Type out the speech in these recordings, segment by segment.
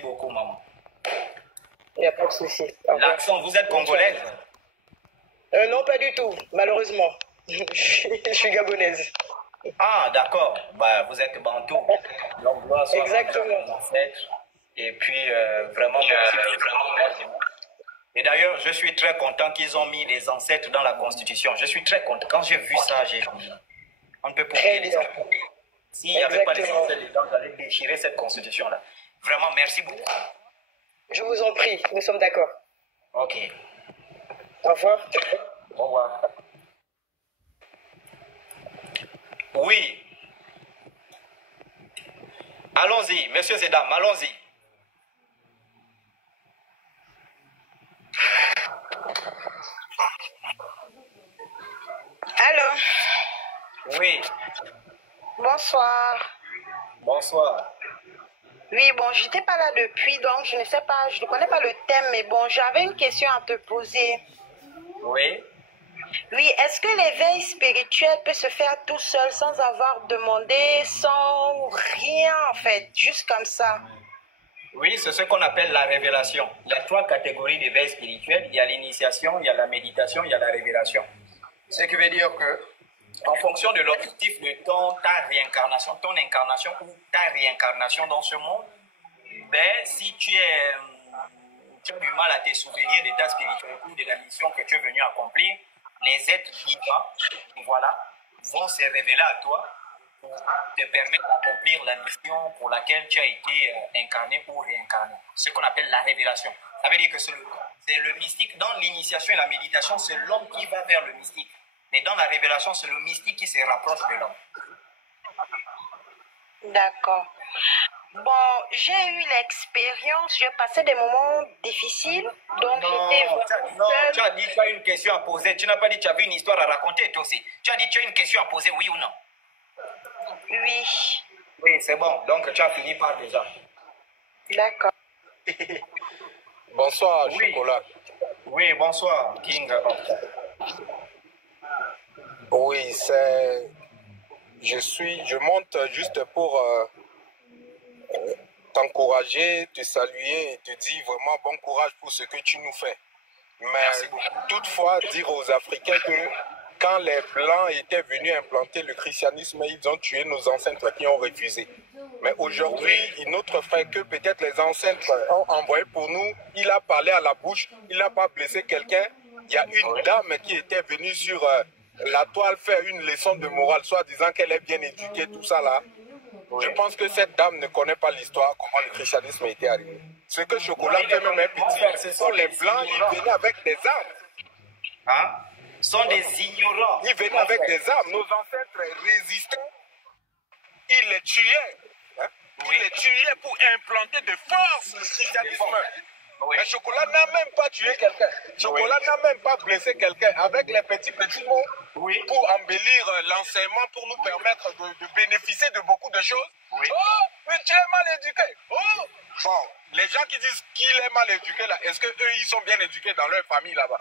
beaucoup, maman. Il n'y a pas de souci. Au revoir. L'accent, vous êtes congolaise? Non, pas du tout, malheureusement. Je suis gabonaise. Ah, d'accord. Bah, vous êtes bantou. Donc, gloire soit Exactement. à vos ancêtres. Et puis, vraiment, merci. Et d'ailleurs, je suis très content qu'ils ont mis les ancêtres dans la Constitution. Je suis très content. Quand j'ai vu ça, j'ai dit, on ne peut pas oublier les ancêtres. S'il n'y avait pas les ancêtres dedans, j'allais déchirer cette Constitution-là. Vraiment, merci beaucoup. Je vous en prie, nous sommes d'accord. Ok. Au revoir. Au revoir. Oui. Allons-y, messieurs et dames, allons-y. Allô? Oui. Bonsoir. Bonsoir. Oui, bon, j'étais pas là depuis, donc je ne sais pas, je ne connais pas le thème, mais bon, j'avais une question à te poser. Oui. Oui, est-ce que l'éveil spirituel peut se faire tout seul sans avoir demandé, sans rien en fait, juste comme ça? Oui, c'est ce qu'on appelle la révélation. Il y a 3 catégories d'éveil spirituel. Il y a l'initiation, il y a la méditation, il y a la révélation. Ce qui veut dire que, en fonction de l'objectif de ta réincarnation, ton incarnation ou ta réincarnation dans ce monde, ben, si tu as du mal à te souvenir de ta spiritualité ou de la mission que tu es venu accomplir, les êtres vivants, voilà, vont se révéler à toi pour te permettre d'accomplir la mission pour laquelle tu as été incarné ou réincarné. Ce qu'on appelle la révélation. Ça veut dire que c'est le mystique. Dans l'initiation et la méditation, c'est l'homme qui va vers le mystique. Mais dans la révélation, c'est le mystique qui se rapproche de l'homme. D'accord. Bon, j'ai eu l'expérience, j'ai passé des moments difficiles, donc j'étais tu as dit que tu as une question à poser. Tu n'as pas dit que tu avais une histoire à raconter, toi aussi. Tu as dit que tu as une question à poser, oui ou non? Oui. Oui, c'est bon. Donc, tu as fini par déjà. D'accord. Bonsoir, Oui. Chocolat. Oui, bonsoir, King. Oui, c'est... Je monte juste pour t'encourager, te saluer et te dire vraiment bon courage pour ce que tu nous fais. Mais toutefois, dire aux Africains que quand les Blancs étaient venus implanter le christianisme, ils ont tué nos ancêtres qui ont refusé. Mais aujourd'hui, notre frère que peut-être les ancêtres ont envoyé pour nous, il a parlé à la bouche, il n'a pas blessé quelqu'un. Il y a une dame qui était venue sur la toile faire une leçon de morale, soit disant qu'elle est bien éduquée, tout ça là. Je pense que cette dame ne connaît pas l'histoire, comment le christianisme était arrivé. Ce que Chocolat fait même un petit, ce sont les Blancs, ils venaient avec des armes. Hein? Sont des ignorants. Ils venaient avec des armes. Nos ancêtres résistaient. Ils les tuaient. Hein? Ils les tuaient pour implanter de force le christianisme. Mais Chocolat n'a même pas tué quelqu'un. Chocolat n'a même pas blessé quelqu'un. Avec les petits mots pour embellir l'enseignement, pour nous permettre de bénéficier de beaucoup de choses. Oh, mais tu es mal éduqué. Oh, bon, les gens qui disent qu'il est mal éduqué là, est-ce qu'eux, ils sont bien éduqués dans leur famille là-bas?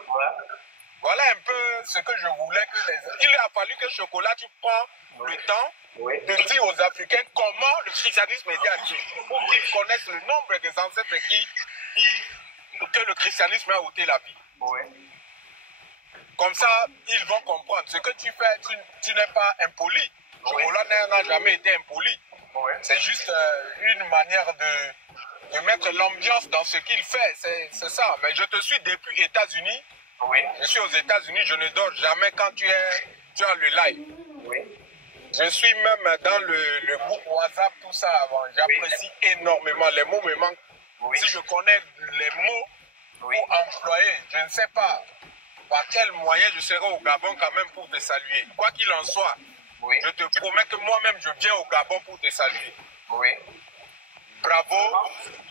Voilà un peu ce que je voulais que Il a fallu que Chocolat, tu prends le temps de dire aux Africains comment le christianisme était acquis, pour qu'ils connaissent le nombre des ancêtres que le christianisme a ôté la vie. Comme ça, ils vont comprendre. Ce que tu fais, tu n'es pas impoli. Chocolat n'a jamais été impoli. C'est juste une manière de mettre l'ambiance dans ce qu'il fait. C'est ça. Mais je te suis depuis les États-Unis. Je suis aux États-Unis, je ne dors jamais quand tu as le live. Je suis même dans le groupe WhatsApp, tout ça. J'apprécie énormément. Les mots me manquent. Si je connais les mots pour employer, je ne sais pas par quel moyen je serai au Gabon quand même pour te saluer. Quoi qu'il en soit, je te promets que moi-même je viens au Gabon pour te saluer. Bravo,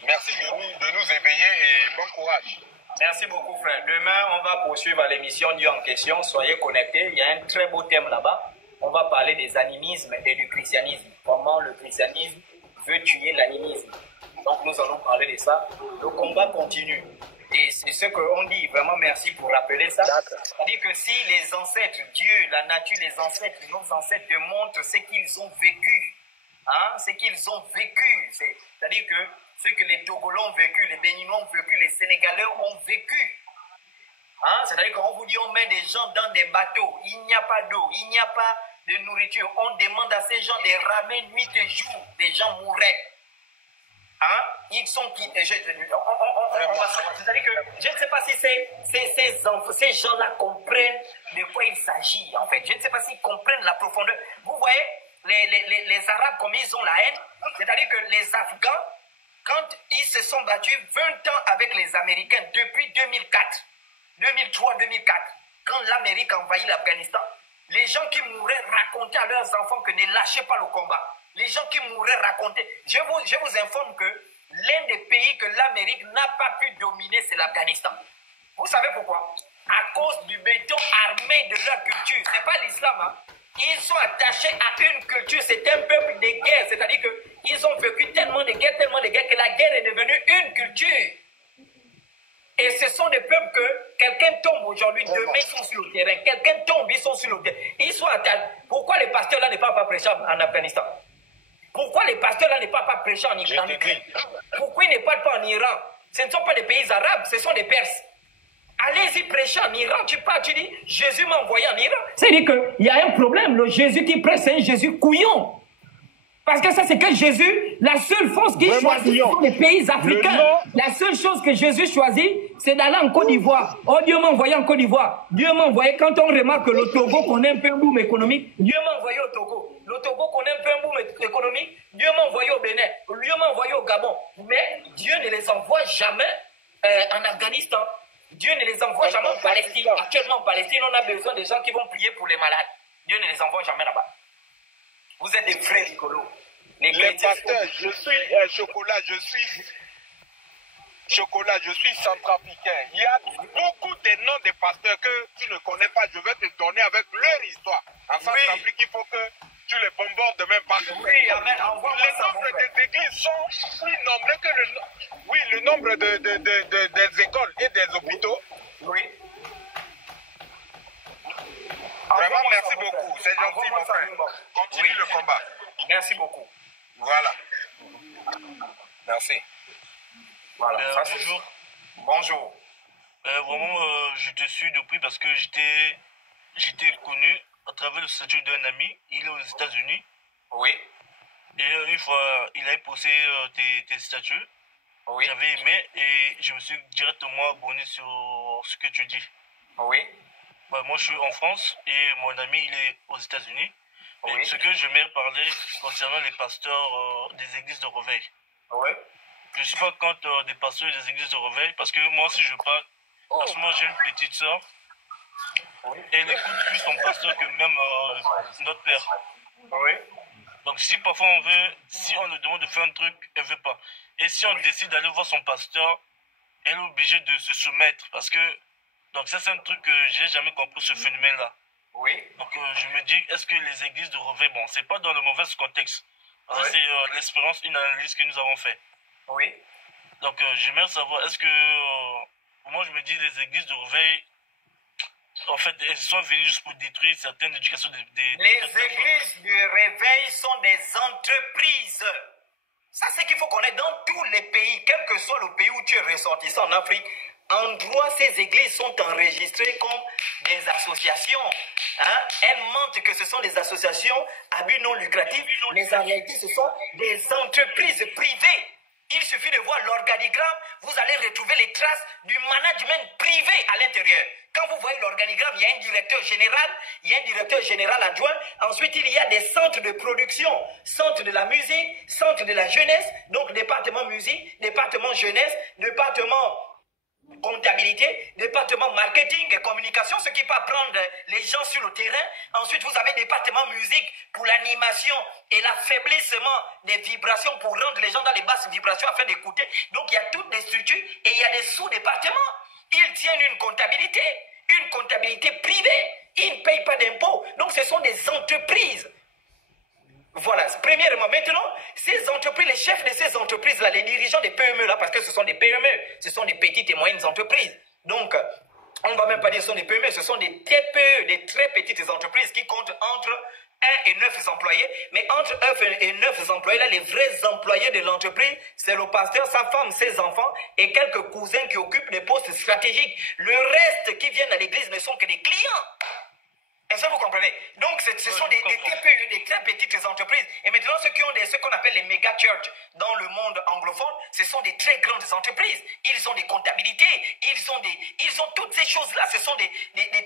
merci de nous éveiller et bon courage. Merci beaucoup, frère. Demain, on va poursuivre l'émission Dieu en question. Soyez connectés. Il y a un très beau thème là-bas. On va parler des animismes et du christianisme. Comment le christianisme veut tuer l'animisme. Donc, nous allons parler de ça. Le combat continue. Et c'est ce qu'on dit. Vraiment, merci pour rappeler ça. C'est-à-dire que si les ancêtres, Dieu, la nature, les ancêtres, nos ancêtres démontrent ce qu'ils ont vécu, hein, ce qu'ils ont vécu, c'est-à-dire que ce que les Togolais ont vécu, les Béninois ont vécu, les Sénégalais ont vécu. Hein? C'est-à-dire qu'on vous dit on met des gens dans des bateaux, il n'y a pas d'eau, il n'y a pas de nourriture. On demande à ces gens de ramer nuit et jour, des gens mouraient. Hein? Ils sont qui? C'est-à-dire que je ne sais pas si ces gens-là comprennent de quoi il s'agit, en fait. Je ne sais pas s'ils comprennent la profondeur. Vous voyez, les Arabes, comme ils ont la haine, c'est-à-dire que les Afghans, quand ils se sont battus 20 ans avec les Américains depuis 2004, 2003-2004, quand l'Amérique a envahi l'Afghanistan, les gens qui mouraient racontaient à leurs enfants que ne lâchez pas le combat. Les gens qui mouraient racontaient. Je vous informe que l'un des pays que l'Amérique n'a pas pu dominer, c'est l'Afghanistan. Vous savez pourquoi? À cause du béton armé de leur culture. Ce n'est pas l'islam. Hein? Ils sont attachés à une culture. C'est un peuple de guerre. C'est-à-dire qu'ils ont vécu tellement de guerres, que la guerre est devenue une culture. Et ce sont des peuples que quelqu'un tombe aujourd'hui, demain ils sont sur le terrain. Quelqu'un tombe, ils sont sur le terrain. Ils sont attachés. Pourquoi les pasteurs là ne peuvent pas prêcher en Afghanistan? Pourquoi les pasteurs là ne peuvent pas prêcher en Ukraine? Pourquoi ils ne parlent pas en Iran? Ce ne sont pas des pays arabes, ce sont des Perses. Allez-y prêcher en Iran. Tu parles, tu dis, Jésus m'a envoyé en Iran. C'est-à-dire qu'il y a un problème. Le Jésus qui prêche, c'est un Jésus couillon. Parce que ça, c'est que Jésus, la seule force qu'il choisit sont les pays africains. La seule chose que Jésus choisit, c'est d'aller en Côte d'Ivoire. Oh, Dieu m'a envoyé en Côte d'Ivoire. Dieu m'a envoyé, quand on remarque que le Togo connaît un peu un boom économique, Dieu m'a envoyé au Togo. Le Togo connaît un peu un boom économique, Dieu m'a envoyé au Bénin. Dieu m'a envoyé au Gabon. Mais Dieu ne les envoie jamais en Afghanistan. Dieu ne les envoie jamais en Palestine. Actuellement, en Palestine, on a besoin de gens qui vont prier pour les malades. Dieu ne les envoie jamais là-bas. Vous êtes des vrais rigolos. Les pasteurs, je suis Chocolat, je suis centrafricain. Il y a beaucoup de noms de pasteurs que tu ne connais pas. Je vais te donner avec leur histoire. En Centrafrique, il faut que tu les bombardes même parce que oui, amen. Le nombre des églises sont plus nombreux que le nombre des écoles et des hôpitaux. Oui. Vraiment, merci beaucoup. C'est gentil, mon frère. Continue le combat. Merci beaucoup. Voilà. Merci. Voilà. Bonjour. Bonjour. Vraiment, je te suis depuis parce que j'étais connu à travers le statut d'un ami. Il est aux États-Unis. Oui. Et une fois, il avait posté tes statuts. Oui. J'avais aimé et je me suis directement abonné sur ce que tu dis. Oui. Bah, moi, je suis en France et mon ami, il est aux États-Unis. Oui. Ce que j'aimerais parler concernant les pasteurs des églises de réveil. Oui. Je ne suis pas contre des pasteurs des églises de réveil parce que moi, si je parle, parce que moi, j'ai une petite soeur. Oui. Et elle écoute plus son pasteur que même notre père. Oui. Donc si parfois si on nous demande de faire un truc, elle ne veut pas. Et si on décide d'aller voir son pasteur, elle est obligée de se soumettre. Parce que, donc ça c'est un truc que j'ai jamais compris ce phénomène-là. Oui. Donc je me dis, est-ce que les églises de réveil, bon, c'est pas dans le mauvais contexte. Ça c'est l'expérience, une analyse que nous avons fait. Oui. Donc j'aimerais savoir, est-ce que, moi je me dis, les églises de réveil, en fait, elles sont venues juste pour détruire certaines éducations Les églises de réveil sont des entreprises. Ça, c'est qu'il faut connaître dans tous les pays, quel que soit le pays où tu es ressortissant en Afrique. En droit, ces églises sont enregistrées comme des associations. Hein? Elles mentent que ce sont des associations à but non lucratif, mais en réalité, ce sont des entreprises privées. Il suffit de voir l'organigramme, vous allez retrouver les traces du management privé à l'intérieur. Quand vous voyez l'organigramme, il y a un directeur général, il y a un directeur général adjoint. Ensuite, il y a des centres de production, centre de la musique, centre de la jeunesse, donc département musique, département jeunesse, département comptabilité, département marketing et communication, ce qui peut prendre les gens sur le terrain. Ensuite, vous avez département musique pour l'animation et l'affaiblissement des vibrations pour rendre les gens dans les basses vibrations afin d'écouter. Donc, il y a toutes les structures et il y a des sous-départements. Ils tiennent une comptabilité privée. Ils ne payent pas d'impôts. Donc, ce sont des entreprises. Voilà, premièrement, maintenant, ces entreprises, les chefs de ces entreprises-là, les dirigeants des PME, là, parce que ce sont des PME, ce sont des petites et moyennes entreprises. Donc, on ne va même pas dire que ce sont des PME, ce sont des TPE, des très petites entreprises qui comptent entre 1 et 9 employés, mais entre 1 et 9 employés, là, les vrais employés de l'entreprise, c'est le pasteur, sa femme, ses enfants et quelques cousins qui occupent des postes stratégiques. Le reste qui viennent à l'église ne sont que des clients. Est-ce que vous comprenez? Donc, ce sont des TPE, des très petites entreprises. Et maintenant, ceux qui ont ce qu'on appelle les méga church dans le monde anglophone, ce sont des très grandes entreprises. Ils ont des comptabilités, ils ont toutes ces choses-là. Ce sont des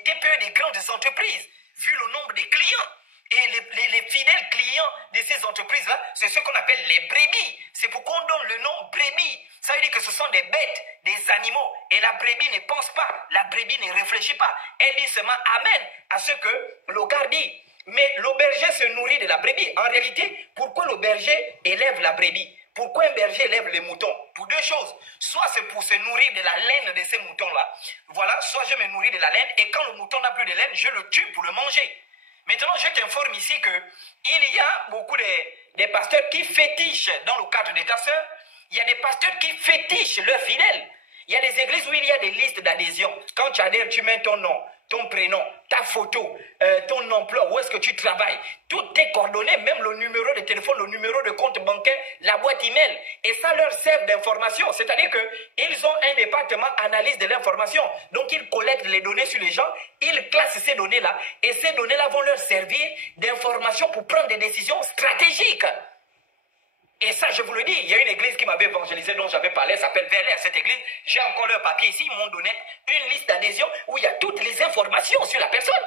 TPE, des grandes entreprises, vu le nombre de clients. Et les fidèles clients de ces entreprises-là, c'est ce qu'on appelle les brebis. C'est pourquoi on donne le nom brebis. Ça veut dire que ce sont des bêtes, des animaux. Et la brebis ne pense pas, la brebis ne réfléchit pas. Elle dit seulement Amen à ce que le gars dit. Mais le berger se nourrit de la brebis. En réalité, pourquoi le berger élève la brebis? Pourquoi un berger élève les moutons? Pour deux choses. Soit c'est pour se nourrir de la laine de ces moutons-là. Voilà, soit je me nourris de la laine et quand le mouton n'a plus de laine, je le tue pour le manger. Maintenant, je t'informe ici qu'il y a beaucoup de pasteurs qui fétichent dans le cadre des tasseurs. Il y a des pasteurs qui fétichent leurs fidèles. Il y a des églises où il y a des listes d'adhésion. Quand tu adhères, tu mets ton nom, ton prénom, ta photo, ton emploi, où est-ce que tu travailles. Tout est coordonné, même le numéro de téléphone, le numéro de compte bancaire, la boîte email. Et ça leur sert d'information. C'est-à-dire qu'ils ont un département analyse de l'information. Donc, ils collectent les données sur les gens, ils classent ces données-là, et ces données-là vont leur servir d'information pour prendre des décisions stratégiques. Et ça, je vous le dis, il y a une église qui m'avait évangélisé, dont j'avais parlé, elle s'appelle Verlet, cette église. J'ai encore leur papier ici, ils m'ont donné une liste d'adhésion où il y a toutes les informations sur la personne.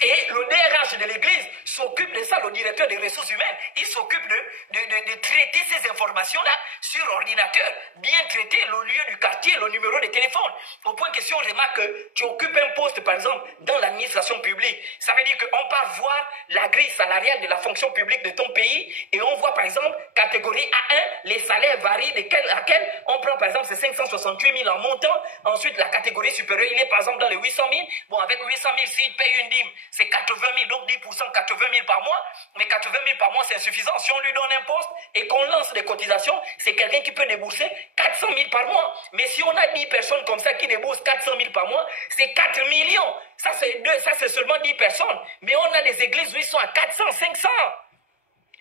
Et le DRH de l'église s'occupe de ça, le directeur des ressources humaines, il s'occupe de traiter ces informations-là sur ordinateur, bien traiter le lieu du quartier, le numéro de téléphone. Au point que si on remarque que tu occupes un poste, par exemple, dans l'administration publique, ça veut dire qu'on part voir la grille salariale de la fonction publique de ton pays et on voit, par exemple, catégorie A1, les salaires varient de quel à quel. On prend, par exemple, c'est 568 000 en montant. Ensuite, la catégorie supérieure, il est, par exemple, dans les 800 000. Bon, avec 800 000, s'il paye une dîme, c'est 80 000, donc 10%, 80 000 par mois. Mais 80 000 par mois, c'est insuffisant. Si on lui donne un poste et qu'on lance des cotisations, c'est quelqu'un qui peut débourser 400 000 par mois. Mais si on a 10 personnes comme ça qui déboursent 400 000 par mois, c'est 4 millions. Ça, c'est seulement 10 personnes. Mais on a des églises où ils sont à 400, 500.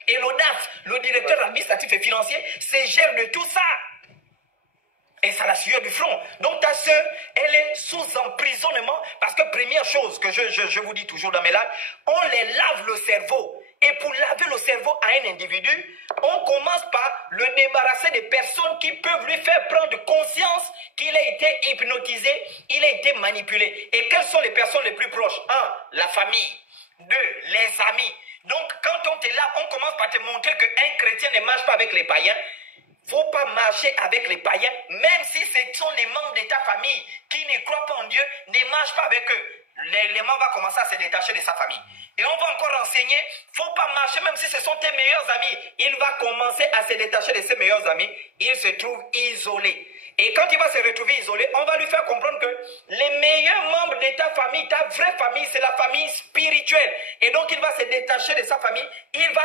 Et l'ODAF, le directeur administratif et financier, se gère de tout ça. Et ça la sueur du front. Donc ta soeur, elle est sous emprisonnement parce que première chose que je vous dis toujours dans mes lives, on les lave le cerveau. Et pour laver le cerveau à un individu, on commence par le débarrasser des personnes qui peuvent lui faire prendre conscience qu'il a été hypnotisé, il a été manipulé. Et quelles sont les personnes les plus proches? 1. La famille. 2. Les amis. Donc quand on est là, on commence par te montrer qu'un chrétien ne marche pas avec les païens. Faut pas marcher avec les païens, même si ce sont les membres de ta famille qui ne croient pas en Dieu, ne marche pas avec eux. L'élément va commencer à se détacher de sa famille. Et on va encore enseigner, faut pas marcher, même si ce sont tes meilleurs amis. Il va commencer à se détacher de ses meilleurs amis. Il se trouve isolé. Et quand il va se retrouver isolé, on va lui faire comprendre que les meilleurs membres de ta famille, ta vraie famille, c'est la famille spirituelle. Et donc il va se détacher de sa famille, il va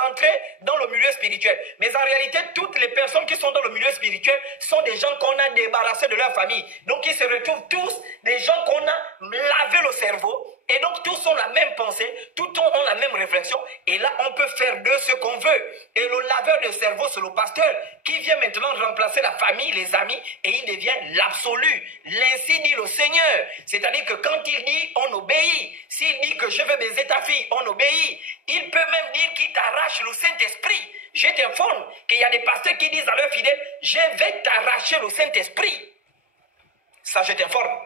rentrer dans le milieu spirituel. Mais en réalité, toutes les personnes qui sont dans le milieu spirituel sont des gens qu'on a débarrassés de leur famille. Donc ils se retrouvent tous des gens qu'on a lavé le cerveau. Et donc tous ont la même pensée, tous ont la même réflexion. Et là, on peut faire de ce qu'on veut. Et le laveur de cerveau, c'est le pasteur qui vient maintenant remplacer la famille, les amis, et il devient l'absolu. L'ainsi dit le Seigneur. C'est-à-dire que quand il dit, on obéit. S'il dit que je veux baiser ta fille, on obéit. Il peut même dire qu'il t'arrache le Saint-Esprit. Je t'informe qu'il y a des pasteurs qui disent à leurs fidèles, je vais t'arracher le Saint-Esprit. Ça, je t'informe.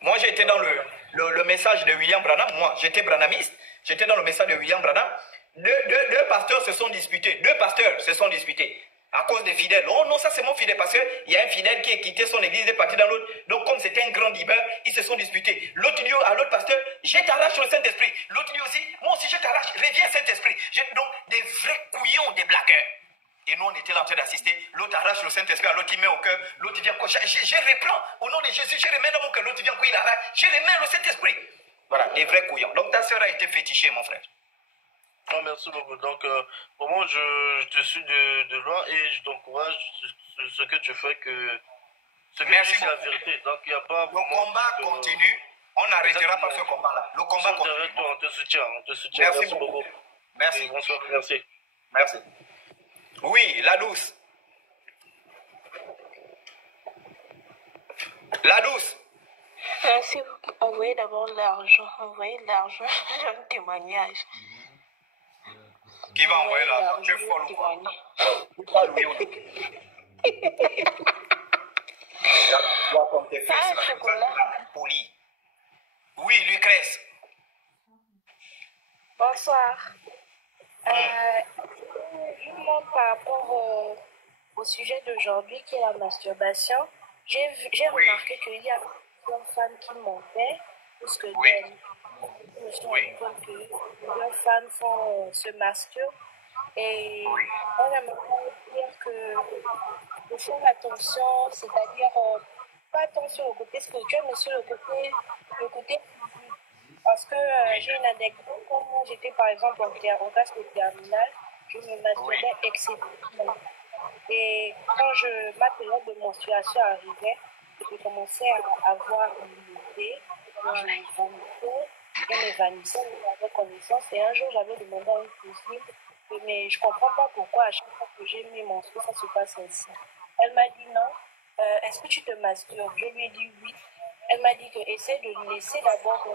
Moi, j'étais dans le message de William Branham. Moi, j'étais branhamiste. J'étais dans le message de William Branham. Deux pasteurs se sont disputés. Deux pasteurs se sont disputés à cause des fidèles. Oh non, ça c'est mon fidèle, parce qu'il y a un fidèle qui a quitté son église et est parti dans l'autre. Donc comme c'était un grand leader, ils se sont disputés. L'autre dit à l'autre pasteur, je t'arrache le Saint-Esprit. L'autre dit aussi, moi aussi je t'arrache, reviens Saint-Esprit. Donc des vrais couillons, des blagueurs. Et nous, on était là en train d'assister. L'autre arrache le Saint-Esprit à l'autre, il met au cœur. L'autre, il vient quoi? Je reprends. Au nom de Jésus, je remets dans mon cœur. L'autre, il vient quoi? Il arrache. Je remets le Saint-Esprit. Voilà, des vrais couillons. Donc, ta sœur a été fétichée, mon frère. Non, merci beaucoup. Donc, pour moi, je te suis de loin et je t'encourage ce que tu fais, que ce que Merci tu dis, c'est la vérité. Donc, il n'y a pas... Le combat continue. On n'arrêtera pas ce combat-là. Le combat continue. On te soutient, Merci beaucoup. Merci. Bonsoir, merci. Merci. Oui, la douce. La douce. Merci. Envoyez d'abord l'argent. Envoyez l'argent. J'ai un témoignage. Qui va envoyer l'argent? Tu es folle ou quoi? Comme tes fesses, là, poli. Oui, Lucrèce. Bonsoir. Je vous demande par rapport au sujet d'aujourd'hui qui est la masturbation. J'ai remarqué qu'il y a plusieurs femmes qui montaient plus que d'elles. Je me suis rendu compte que plusieurs femmes se masturbent et on aimerait dire que de faire attention, c'est-à-dire pas attention au côté spirituel, mais sur le côté physique. Parce que j'ai une anecdote, quand moi j'étais par exemple en classe de terminale, je me masturbais excessivement. Et quand ma période de menstruation arrivait, je commençais à avoir une idée, je m'évanouissais, j'avais connaissance. Et un jour, j'avais demandé à une cousine, mais je ne comprends pas pourquoi à chaque fois que j'ai mes menstrues, ça se passe ainsi. Elle m'a dit non. Est-ce que tu te masturbes? Je lui ai dit oui. Elle m'a dit que essaie de laisser d'abord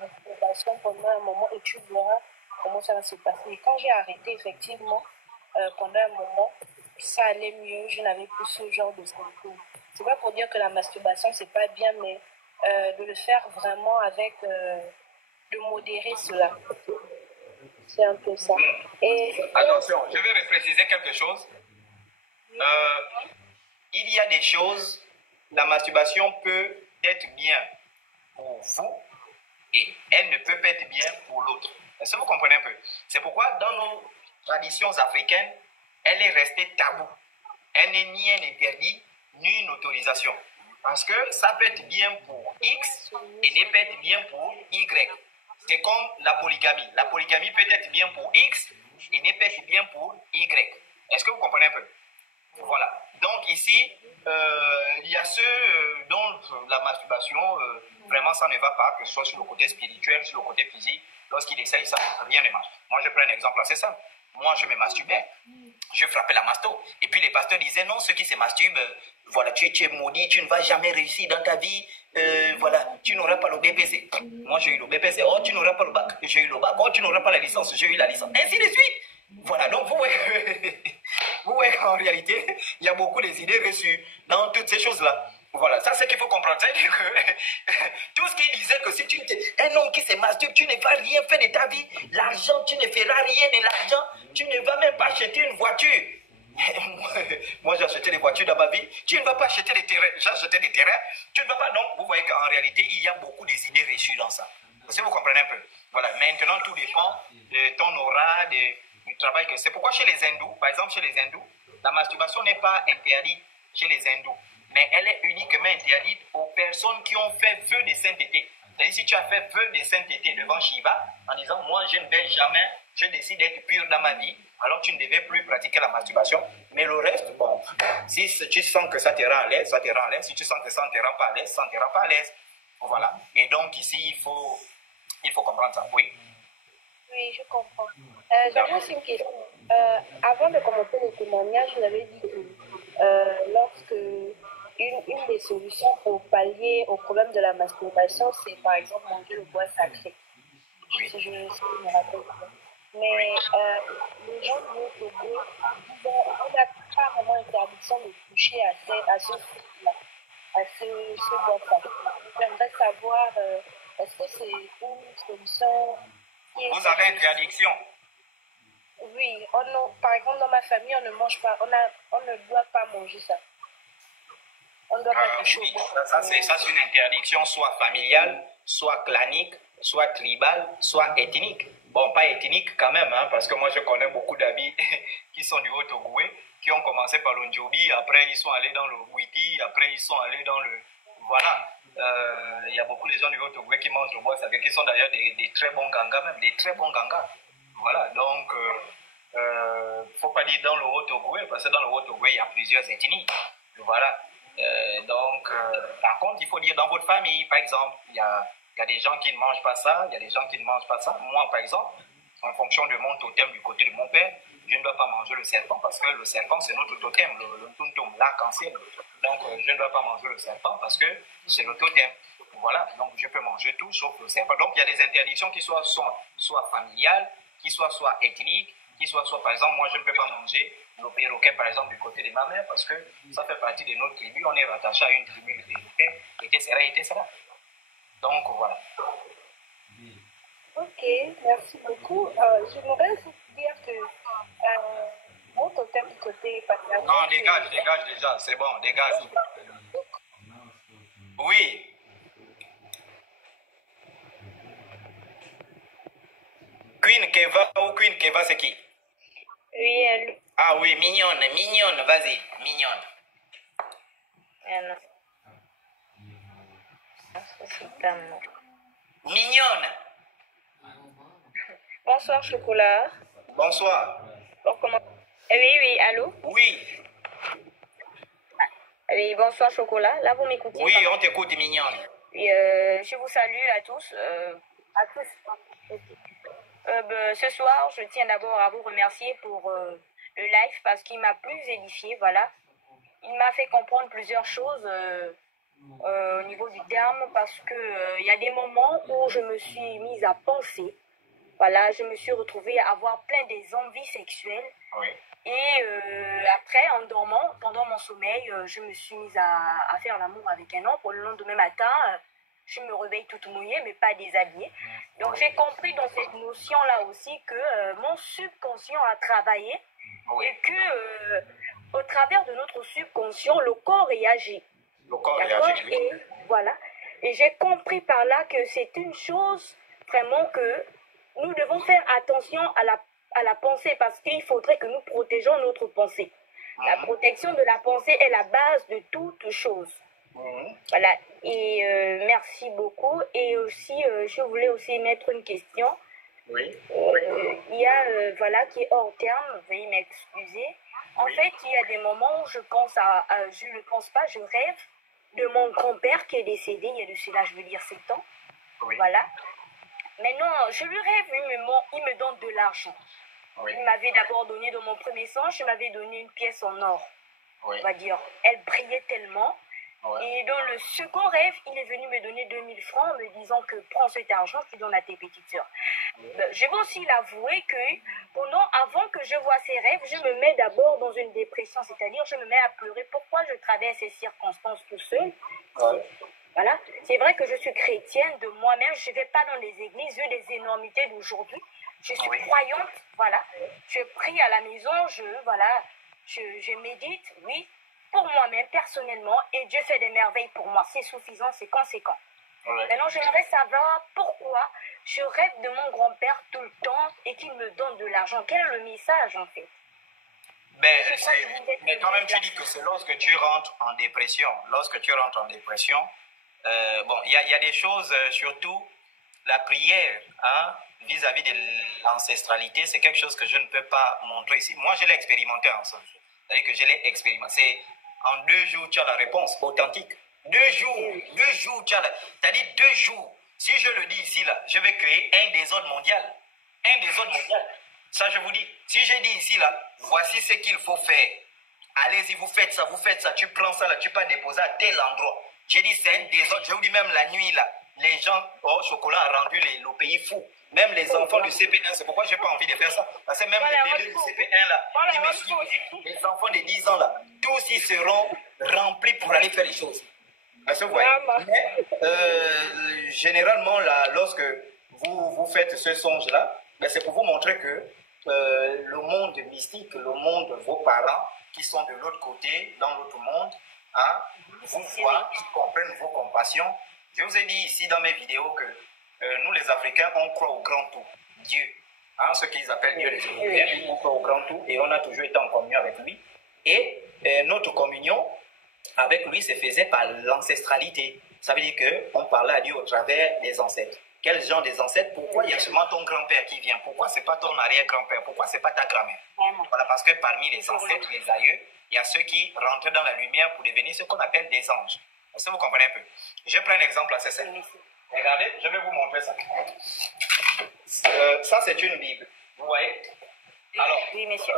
la masturbation pendant un moment et tu verras comment ça va se passer. Et quand j'ai arrêté, effectivement, pendant un moment, ça allait mieux, je n'avais plus ce genre de symptômes. C'est pas pour dire que la masturbation c'est pas bien, mais de le faire vraiment avec, de modérer cela. C'est un peu ça. Et attention, je vais repréciser quelque chose. Il y a des choses, la masturbation peut être bien pour vous et elle ne peut pas être bien pour l'autre. Est-ce que vous comprenez un peu? C'est pourquoi dans nos traditions africaines, elle est restée tabou. Elle n'est ni un interdit, ni une autorisation. Parce que ça peut être bien pour X et ne peut être bien pour Y. C'est comme la polygamie. La polygamie peut être bien pour X et ne peut être bien pour Y. Est-ce que vous comprenez un peu? Voilà. Donc ici, il y a ceux dont la masturbation, vraiment ça ne va pas, que ce soit sur le côté spirituel, sur le côté physique. Lorsqu'il essaye ça, rien ne marche. Moi, je prends un exemple assez simple. Moi, je me masturbais. Je frappais la masto. Et puis les pasteurs disaient non, ceux qui se masturbent, voilà, tu es maudit, tu ne vas jamais réussir dans ta vie. Voilà, tu n'auras pas le BPC. Moi, j'ai eu le BPC. Oh, tu n'auras pas le bac. J'ai eu le bac. Oh, tu n'auras pas la licence. J'ai eu la licence. Ainsi de suite. Voilà, donc vous voyez qu'en réalité, il y a beaucoup des idées reçues dans toutes ces choses-là. Voilà, ça c'est qu'il faut comprendre. C'est-à-dire que tout ce qu'il disait que si tu un homme qui se masturbe, tu ne vas rien faire de ta vie. L'argent, tu ne feras rien de l'argent. Tu ne vas même pas acheter une voiture. Moi, j'ai acheté des voitures dans ma vie. Tu ne vas pas acheter des terrains. J'ai acheté des terrains. Tu ne vas pas. Donc, vous voyez qu'en réalité, il y a beaucoup d'idées reçues dans ça. Si vous comprenez un peu. Voilà, maintenant, tout dépend de ton aura, du travail que c'est. Pourquoi chez les hindous, par exemple, chez les hindous, la masturbation n'est pas interdite chez les hindous, mais elle est uniquement interdite aux personnes qui ont fait vœu de sainteté. C'est-à-dire, si tu as fait vœu de sainteté devant Shiva, en disant, moi, je ne vais jamais, je décide d'être pur dans ma vie, alors tu ne devais plus pratiquer la masturbation. Mais le reste, bon, si tu sens que ça te rend à l'aise, ça te rend à l'aise. Si tu sens que ça ne te rend pas à l'aise, ça ne te rend pas à l'aise. Voilà. Et donc, ici, il faut comprendre ça. Oui. oui, je comprends. J'avais aussi une question. Avant de commencer le témoignage, vous avez dit que lorsque une des solutions pour pallier au problème de la masturbation, c'est par exemple manger le bois sacré. Oui. Si je me rappelle bien. Mais les gens du Togo, on n'a pas vraiment interdiction de toucher à ce fruit-là, à ce bois sacré. J'aimerais savoir, est-ce que c'est une solution qui est... Vous avez interdiction? Oui, par exemple, dans ma famille, on ne mange pas, on ne doit pas manger ça. On ne doit pas toucher oui, au bois. ça c'est une interdiction soit familiale, soit clanique, soit tribale, soit ethnique. Bon, pas ethnique quand même, hein, parce que moi je connais beaucoup d'amis qui sont du Haut-Togoué, qui ont commencé par le Ndjobi, après ils sont allés dans le Witi, après ils sont allés dans le... Voilà. Il y a beaucoup de gens du Haut-Togoué qui mangent le bois sacré, qui sont d'ailleurs des très bons gangas, même des très bons gangas. Voilà, donc, faut pas dire dans le Haut-Togoué, parce que dans le Haut-Togoué, il y a plusieurs ethnies. Voilà. Donc, par contre, il faut dire dans votre famille, par exemple, il y a Il y a des gens qui ne mangent pas ça, il y a des gens qui ne mangent pas ça. Moi, par exemple, en fonction de mon totem du côté de mon père, je ne dois pas manger le serpent parce que le serpent, c'est notre totem, le tuntum, l'arc-en-ciel. Donc, je ne dois pas manger le serpent parce que c'est le totem. Voilà, donc je peux manger tout sauf le serpent. Donc, il y a des interdictions qui soient familiales, qui soient ethniques, qui soient, par exemple, moi, je ne peux pas manger le perroquet, par exemple, du côté de ma mère parce que ça fait partie de notre tribu. On est rattaché à une tribu de perroquets, etc. Donc, voilà. Ok, merci beaucoup. J'aimerais vous dire que mon totem du côté patriarcal... Non, dégage déjà, c'est bon, dégage. Oui. Queen Keva, c'est qui? Oui, elle... Ah oui, mignonne, vas-y, mignonne. Mignonne. Bonsoir, Chocolat. Bonsoir. Bon, comment... Oui, allô? Oui. Oui, bonsoir, Chocolat. Là, vous m'écoutez? Oui, on t'écoute, mignonne. Oui, je vous salue à tous. Ce soir, je tiens d'abord à vous remercier pour le live parce qu'il m'a plus édifié, voilà. Il m'a fait comprendre plusieurs choses au niveau du terme parce que il y a des moments où je me suis mise à penser. Voilà, je me suis retrouvée à avoir plein des envies sexuelles. Oui. Et après, en dormant, pendant mon sommeil, je me suis mise à faire l'amour avec un homme. Pour le lendemain matin, je me réveille toute mouillée, mais pas déshabillée. Donc, j'ai compris dans cette notion-là aussi que mon subconscient a travaillé et que au travers de notre subconscient, le corps réagit. Le corps réagit, oui. Et voilà. Et j'ai compris par là que c'est une chose vraiment que nous devons faire attention à la pensée parce qu'il faudrait que nous protégeons notre pensée. La protection de la pensée est la base de toute chose. Voilà. Et merci beaucoup. Et aussi, je voulais aussi mettre une question. Oui. Il y a, voilà, qui est hors terme, veuillez m'excuser. En fait, il y a des moments où je pense je ne pense pas, je rêve de mon grand-père qui est décédé, il y a de cela, je veux dire, 7 ans. Oui. Voilà. Maintenant, je lui rêve, il me donne de l'argent. Oui. Il m'avait d'abord donné, dans mon premier songe, il m'avait donné une pièce en or. Oui. On va dire, elle brillait tellement. Oui. Et dans le second rêve, il est venu me donner 2000 francs en me disant que prends cet argent, tu donnes à tes petites sœurs. Je vais aussi l'avouer que avant que je vois ces rêves, je me mets d'abord dans une dépression, c'est-à-dire je me mets à pleurer. Pourquoi je traverse ces circonstances tout seul? Oui. Voilà. C'est vrai que je suis chrétienne de moi-même, je ne vais pas dans les églises, vu les énormités d'aujourd'hui. Je suis croyante, voilà. Je prie à la maison, je médite, oui, pour moi-même, personnellement, et Dieu fait des merveilles pour moi. C'est suffisant, c'est conséquent. Oui. Maintenant, j'aimerais savoir pourquoi je rêve de mon grand-père tout le temps et qu'il me donne de l'argent. Quel est le message, en fait? Mais quand même, tu dis que c'est lorsque tu rentres en dépression. Lorsque tu rentres en dépression, il y a des choses, surtout la prière, vis-à-vis de l'ancestralité, c'est quelque chose que je ne peux pas montrer ici. Moi, je l'ai expérimenté ensemble. C'est-à-dire que je l'ai expérimenté. En 2 jours, tu as la réponse authentique. 2 jours, tu as c'est-à-dire 2 jours. Si je le dis ici, là, je vais créer un désordre mondial. Ça, je vous dis. Si je dis ici, là, voici ce qu'il faut faire. Allez-y, vous faites ça, tu prends ça, là, tu peux déposer à tel endroit. J'ai dit, c'est un désordre. Je vous dis, même la nuit, là, les gens, Chocolat a rendu le pays fou. Même les enfants du CP1, c'est pourquoi je n'ai pas envie de faire ça. Parce que même les bébés du CP1, là, qui me suivent, les enfants de 10 ans, là, tous ils seront remplis pour aller faire les choses. Parce que vous voyez, mais, généralement, là, lorsque vous faites ce songe-là, c'est pour vous montrer que le monde mystique, le monde de vos parents, qui sont de l'autre côté, dans l'autre monde, vous voient, ils comprennent vos compassions. Je vous ai dit ici dans mes vidéos que nous, les Africains, on croit au grand tout, Dieu. Ce qu'ils appellent Dieu, les Européens, on croit au grand tout et on a toujours été en communion avec lui. Et notre communion avec lui se faisait par l'ancestralité. Ça veut dire qu'on parlait à Dieu au travers des ancêtres. Quel genre des ancêtres? Pourquoi il y a seulement ton grand-père qui vient? Pourquoi ce n'est pas ton arrière-grand-père? Pourquoi ce n'est pas ta grand-mère? Voilà, parce que parmi les ancêtres, les aïeux, il y a ceux qui rentraient dans la lumière pour devenir ce qu'on appelle des anges. Est-ce que vous comprenez un peu? Je prends un exemple assez simple. Regardez, je vais vous montrer ça. Ça, c'est une Bible. Vous voyez? Alors, Oui, monsieur.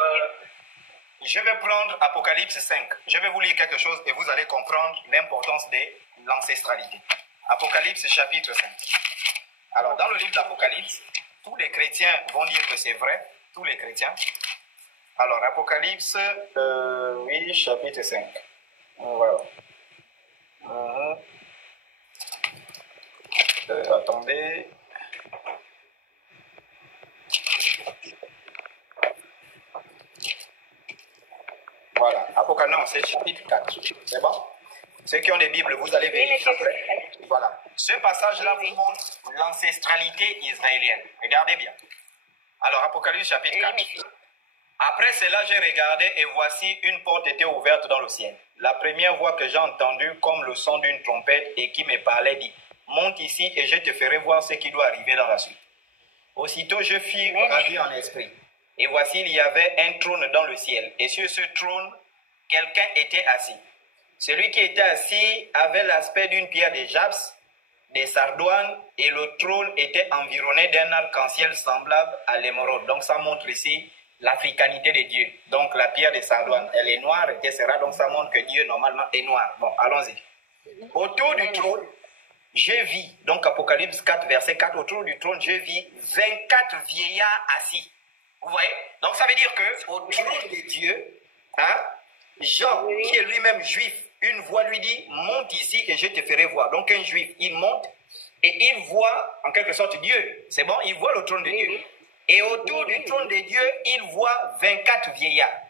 je vais prendre Apocalypse 5. Je vais vous lire quelque chose et vous allez comprendre l'importance de l'ancestralité. Apocalypse chapitre 5. Alors, dans le livre d'Apocalypse, tous les chrétiens vont dire que c'est vrai. Tous les chrétiens. Alors, Apocalypse, oui, chapitre 5. Voilà. Attendez. Voilà. Apocalypse, non, c'est chapitre 4. C'est bon? Ceux qui ont des Bibles, vous allez vérifier après. Voilà. Ce passage-là vous montre l'ancestralité israélienne. Regardez bien. Alors, Apocalypse chapitre 4. Après cela, j'ai regardé et voici une porte était ouverte dans le ciel. La première voix que j'ai entendue comme le son d'une trompette et qui me parlait dit, monte ici et je te ferai voir ce qui doit arriver dans la suite. Aussitôt, je fus ravi en esprit. Et voici, il y avait un trône dans le ciel. Et sur ce trône, quelqu'un était assis. Celui qui était assis avait l'aspect d'une pierre de jaspis, des sardoines, et le trône était environné d'un arc-en-ciel semblable à l'émeraude. Donc ça montre ici l'africanité de Dieu. Donc la pierre de sardoine, elle est noire, etc. Donc ça montre que Dieu normalement est noir. Bon, allons-y. Autour du trône, je vis, donc Apocalypse 4, verset 4, autour du trône, je vis 24 vieillards assis. Vous voyez? Donc ça veut dire que au trône de Dieu, hein, Jean, qui est lui-même juif, une voix lui dit, monte ici et je te ferai voir. Donc un juif, il monte et il voit en quelque sorte Dieu. C'est bon? Il voit le trône de Dieu. Et autour du trône de Dieu, il voit 24 vieillards.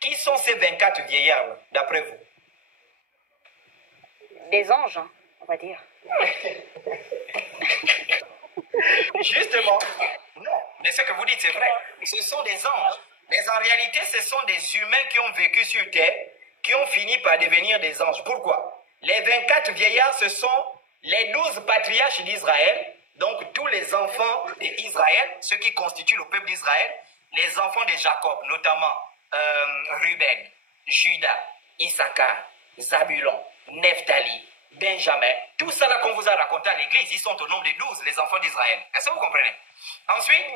Qui sont ces 24 vieillards, d'après vous? Des anges, hein, on va dire. Justement, non. Mais ce que vous dites, c'est vrai. Ce sont des anges. Mais en réalité, ce sont des humains qui ont vécu sur terre, qui ont fini par devenir des anges. Pourquoi? Les 24 vieillards, ce sont les 12 patriarches d'Israël, donc tous les enfants d'Israël, ceux qui constituent le peuple d'Israël, les enfants de Jacob, notamment Ruben, Judas, Issachar, Zabulon, Nephtali, Benjamin, tout ça là qu'on vous a raconté à l'église, ils sont au nombre de 12, les enfants d'Israël. Est-ce que vous comprenez? Ensuite,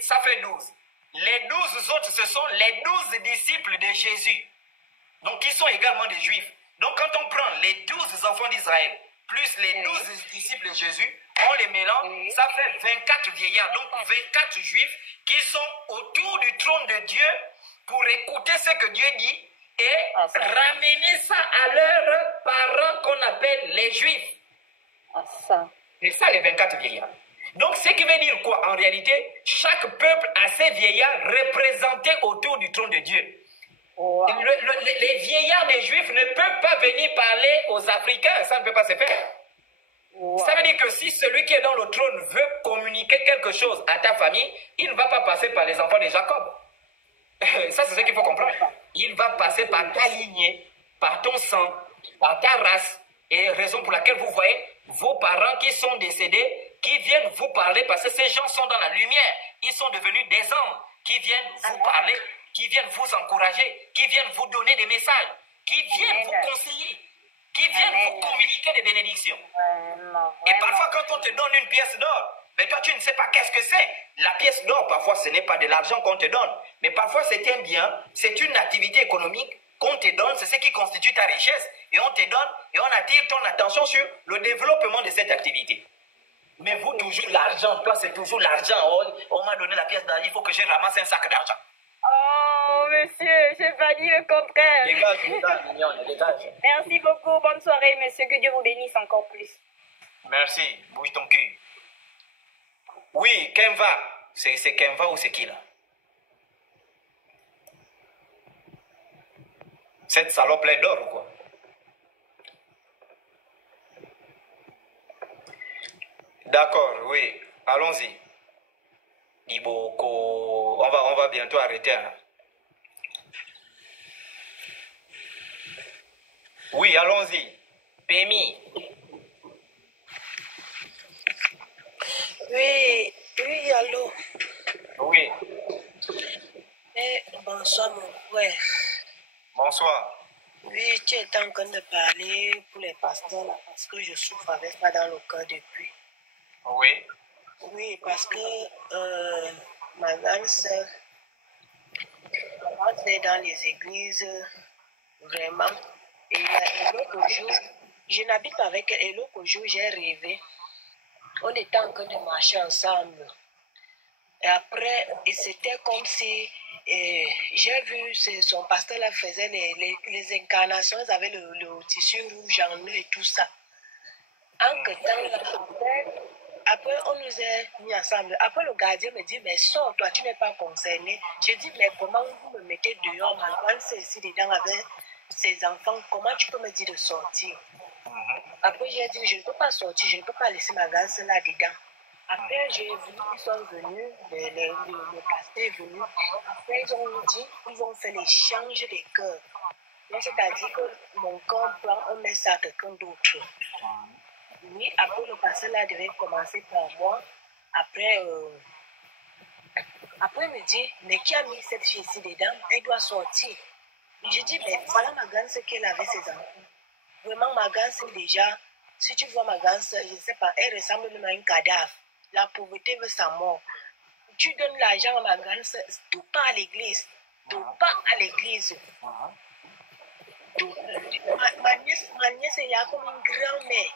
ça fait 12. Les 12 autres, ce sont les 12 disciples de Jésus. Donc, ils sont également des juifs. Donc, quand on prend les 12 enfants d'Israël, plus les 12 disciples de Jésus, on les mélange, ça fait 24 vieillards, donc 24 juifs qui sont autour du trône de Dieu pour écouter ce que Dieu dit et ramener ça à leurs parents qu'on appelle les juifs. C'est ça les 24 vieillards. Donc, ce qui veut dire quoi? En réalité, chaque peuple a ses vieillards représentés autour du trône de Dieu. Wow. Les vieillards des Juifs ne peuvent pas venir parler aux Africains, ça ne peut pas se faire. Wow. Ça veut dire que si celui qui est dans le trône veut communiquer quelque chose à ta famille, il ne va pas passer par les enfants de Jacob. Ça, c'est ce qu'il faut comprendre. Il va passer par ta lignée, par ton sang, par ta race, et raison pour laquelle vous voyez vos parents qui sont décédés, qui viennent vous parler, parce que ces gens sont dans la lumière, ils sont devenus des anges, qui viennent vous parler, qui viennent vous encourager, qui viennent vous donner des messages, qui viennent vous conseiller, qui viennent vous communiquer des bénédictions. Et parfois, quand on te donne une pièce d'or, mais toi, tu ne sais pas qu'est-ce que c'est. La pièce d'or, parfois, ce n'est pas de l'argent qu'on te donne, mais parfois, c'est un bien, c'est une activité économique qu'on te donne, c'est ce qui constitue ta richesse, et on te donne, et on attire ton attention sur le développement de cette activité. Mais vous, toujours l'argent, toi, c'est toujours l'argent. Oh, on m'a donné la pièce d'argent, il faut que je ramasse un sac d'argent. Oh, monsieur, j'ai pas dit le contraire. Dégage, mignonne, dégage. Merci beaucoup, bonne soirée, monsieur, que Dieu vous bénisse encore plus. Merci, bouge ton cul. Oui, Kenva. C'est Kenva ou c'est qui, là? Cette salope là d'or ou quoi? D'accord, oui. Allons-y. Iboko. On va bientôt arrêter. Hein. Oui, allons-y. Pémi. Oui, allô. Oui. Bonsoir, mon frère. Bonsoir. Oui, tu es en train de parler pour les pasteurs là, parce que je souffre avec ça dans le cœur depuis. Oui. Oui, parce que ma grande sœur rentrait dans les églises, vraiment. Et l'autre jour, je n'habite pas avec elle, et l'autre jour, j'ai rêvé. On était en train de marcher ensemble. Et après, c'était comme si j'ai vu son pasteur là faisait les incarnations, ils avaient le tissu rouge en eux et tout ça. En que temps là, après, on nous a mis ensemble. Après, le gardien me dit, mais sors, toi, tu n'es pas concerné. Je dis, mais comment vous me mettez dehors? Ma grande sœur ici dedans avec ses enfants, comment tu peux me dire de sortir? Après, j'ai dit, je ne peux pas sortir, je ne peux pas laisser ma grande sœur là dedans. Après, j'ai vu qu'ils sont venus, le pasteur est venu. Après, ils ont dit, ils vont faire l'échange des cœurs. Donc, c'est-à-dire que mon corps prend, on met ça à quelqu'un d'autre. Oui, après, le pasteur là devait commencer par moi. Après, il me dit, mais qui a mis cette fille ici dedans? Elle doit sortir. Je dis, mais voilà ma grande sœur qu'elle avait ses enfants. Vraiment, ma grande sœur déjà, si tu vois ma grande sœur, je ne sais pas, elle ressemble même à un cadavre. La pauvreté veut sa mort. Tu donnes l'argent à ma grande sœur, tout pas à l'église. Tout pas à l'église. Ma nièce est là comme une grand-mère.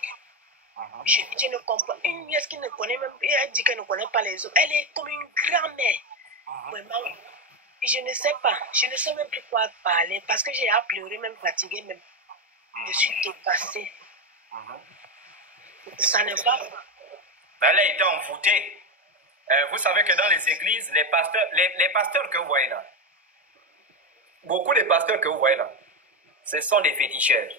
Je ne comprends. Une nièce qui ne connaît même, elle dit qu'elle ne connaît pas les autres. Elle est comme une grand-mère. Vraiment. Je ne sais pas. Je ne sais même plus quoi parler parce que j'ai à pleurer, même fatiguée, même. Je suis dépassée. Ça ne va pas. Elle a été envoûtée. Vous savez que dans les églises, les pasteurs que vous voyez là, beaucoup de pasteurs que vous voyez là, ce sont des féticheurs.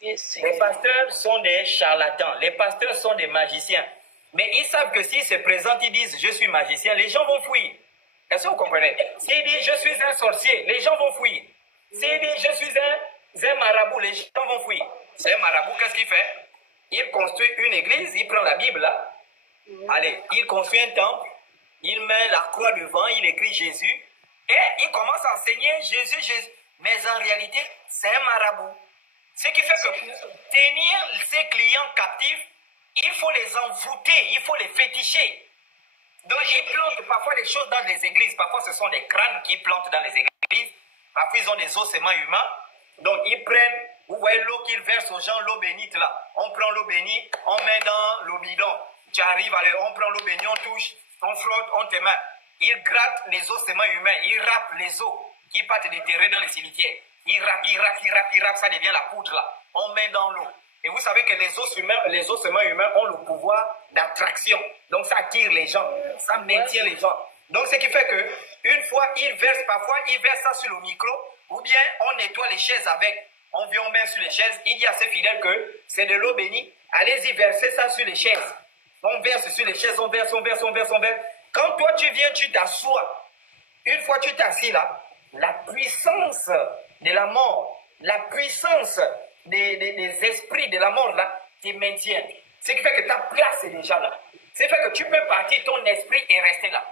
Yes, les pasteurs sont des charlatans. Les pasteurs sont des magiciens. Mais ils savent que s'ils se présentent, ils disent « je suis magicien », les gens vont fuir. Est-ce que vous comprenez? S'ils disent « je suis un sorcier », les gens vont fuir. S'ils disent « je suis un marabout », les gens vont fuir. C'est un marabout, qu'est-ce qu'il fait? Il construit une église, il prend la Bible là. Allez, il construit un temple, il met la croix devant, il écrit Jésus, et il commence à enseigner Jésus, Jésus. Mais en réalité, c'est un marabout. Ce qui fait que pour tenir ses clients captifs, il faut les envoûter, il faut les féticher. Donc ils plantent parfois des choses dans les églises, parfois ce sont des crânes qu'ils plantent dans les églises, parfois ils ont des ossements humains. Donc ils prennent, vous voyez l'eau qu'ils versent aux gens, l'eau bénite là. On prend l'eau bénite, on met dans l'eau bidon. Tu arrives, on prend l'eau bénite, on touche, on frotte, on te met. Ils grattent les ossements humains, ils râpent les os qui partent déterrer dans les cimetières. Ils râpent, ça devient la poudre là. On met dans l'eau. Et vous savez que les ossements humains ont le pouvoir d'attraction. Donc ça attire les gens, ça maintient les gens. Donc ce qui fait que, une fois, parfois ils versent ça sur le micro, ou bien on nettoie les chaises avec. On vient, on met sur les chaises, il dit à ses fidèles que c'est de l'eau bénie, allez-y verser ça sur les chaises. On verse sur les chaises, on verse. Quand toi tu viens, tu t'assois. Une fois tu t'assis là, la puissance de la mort, la puissance des esprits de la mort là, te maintient. Ce qui fait que ta place est déjà là. Ce qui fait que tu peux partir, ton esprit est resté là.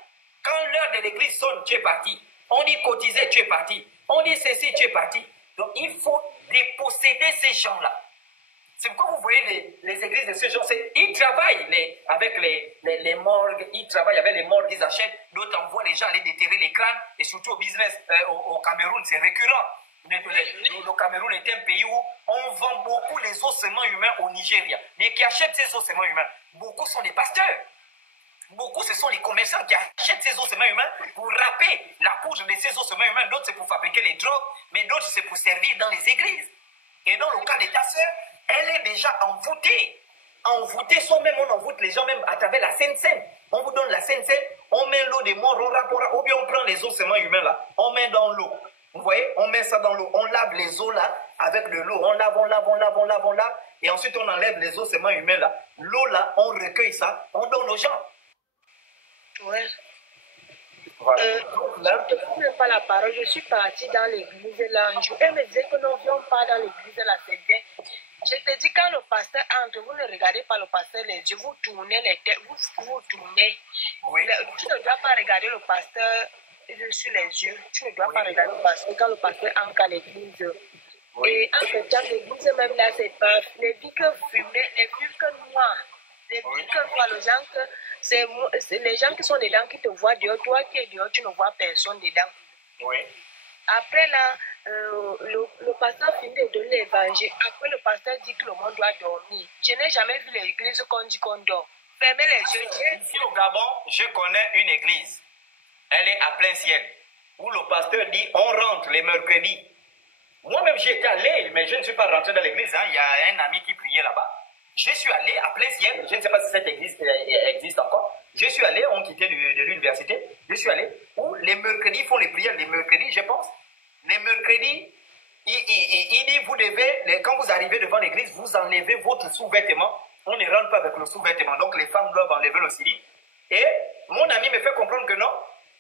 Quand l'heure de l'église sonne, tu es parti. On dit cotiser, tu es parti. On dit ceci, tu es parti. Donc il faut déposséder ces gens-là. C'est pourquoi vous voyez les églises de ce genre, ils travaillent avec les morgues, ils travaillent avec les morgues, ils achètent, d'autres envoient les gens aller déterrer les crânes, et surtout au business, au Cameroun, c'est récurrent. Le Cameroun est un pays où on vend beaucoup les ossements humains au Nigeria. Mais qui achètent ces ossements humains, beaucoup sont des pasteurs. Beaucoup, ce sont les commerçants qui achètent ces ossements humains pour râper la poudre de ces ossements humains. D'autres, c'est pour fabriquer les drogues, mais d'autres, c'est pour servir dans les églises. Et dans le cas de ta sœur, elle est déjà envoûtée. Envoûtée, on envoûte les gens même à travers la Sainte-Seine. On vous donne la Sainte-Seine, on met l'eau des morts, ou bien on prend les ossements humains là, on met dans l'eau. Vous voyez, on met ça dans l'eau, on lave les os là avec de l'eau, on lave, et ensuite on enlève les ossements humains là. L'eau là, on recueille ça, on donne aux gens. Ouais. Voilà. Je ne prends pas la parole, je suis partie dans l'église là un jour. Elle me disait que nous ne viens pas dans l'église là, c'est bien. Je te dis, quand le pasteur entre, vous ne regardez pas le pasteur les yeux, vous tournez les têtes, vous tournez. Oui. Tu ne dois pas regarder le pasteur sur les yeux, tu ne dois pas regarder le pasteur quand le pasteur entre à l'église. Et entre-temps, l'église même là, c'est pas les vies que fumaient, les vies que noires. Les vies que noires, c'est les gens qui sont dedans qui te voient dehors. Toi qui es dehors, tu ne vois personne dedans. Oui. Après là, le pasteur finit de donner l'évangile. Après, le pasteur dit que le monde doit dormir. Je n'ai jamais vu l'église qu'on dit qu'on dort. Fermez les yeux. Ici au Gabon, je connais une église. Elle est à plein ciel. Où le pasteur dit on rentre les mercredis. Moi-même, j'y étais allé, mais je ne suis pas rentré dans l'église. Hein. Il y a un ami qui priait là-bas. Je suis allé à plein ciel. Je ne sais pas si cette église existe encore. Je suis allé, on quittait de l'université. Je suis allé où les mercredis font les prières. Les mercredis, je pense. Les mercredis, il dit vous devez, quand vous arrivez devant l'église, vous enlevez votre sous-vêtement. On ne rentre pas avec le sous-vêtement. Donc les femmes doivent enlever le cili. Et mon ami me fait comprendre que non.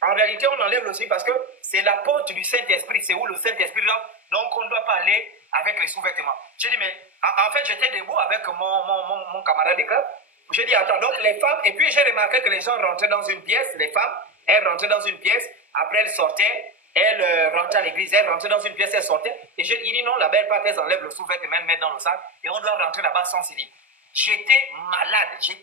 En réalité, on enlève le cili parce que c'est la porte du Saint-Esprit. C'est où le Saint-Esprit rentre. Donc on ne doit pas aller avec les sous-vêtements. J'ai dit, mais en fait, j'étais debout avec mon camarade de club. J'ai dit, attends, donc les femmes, et puis j'ai remarqué que les gens rentraient dans une pièce, les femmes, elles rentraient dans une pièce, après elles sortaient, elles rentraient à l'église, elles rentraient dans une pièce, elles sortaient. Et j'ai dit, non, la belle part, elles enlèvent le sous-vêtement, elles mettent dans le sac, et on doit rentrer là-bas sans slip. J'étais malade. J'ai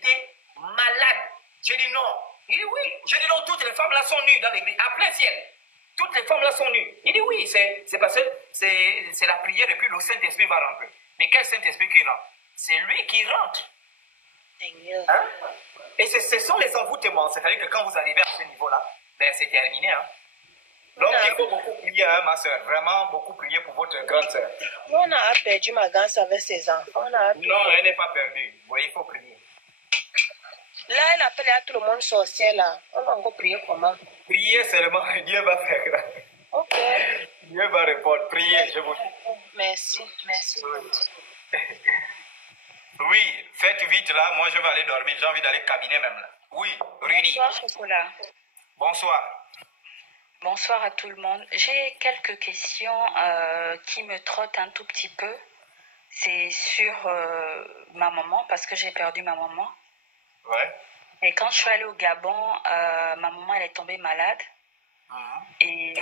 dit non. Il dit oui. J'ai dit non, toutes les femmes là sont nues dans l'église, à plein ciel. Toutes les femmes là sont nues. Il dit oui, c'est parce que c'est la prière et puis le Saint-Esprit va rentrer. Mais quel Saint-Esprit qui rentre? C'est lui qui rentre. Hein? Et ce sont les envoûtements. C'est-à-dire que quand vous arrivez à ce niveau-là, ben, c'est terminé. Hein? Donc il faut beaucoup prier, hein, ma soeur. Vraiment beaucoup prier pour votre grande soeur. Nous, on a perdu ma grande soeur avec ses enfants. Non, elle n'est pas perdue. Vous voyez, il faut prier. Là, elle appelle à tout le monde sorcière là. On va encore prier comment? Priez seulement, Dieu va faire. Ok. Dieu va répondre. Priez, je vous dis. Merci. Oui, faites vite là. Moi, je vais aller dormir. J'ai envie d'aller au cabinet même là. Oui, Rudy. Bonsoir, Chocolat. Bonsoir. Bonsoir à tout le monde. J'ai quelques questions qui me trottent un tout petit peu. C'est sur ma maman, parce que j'ai perdu ma maman. Ouais. Et quand je suis allée au Gabon, ma maman, elle est tombée malade. Et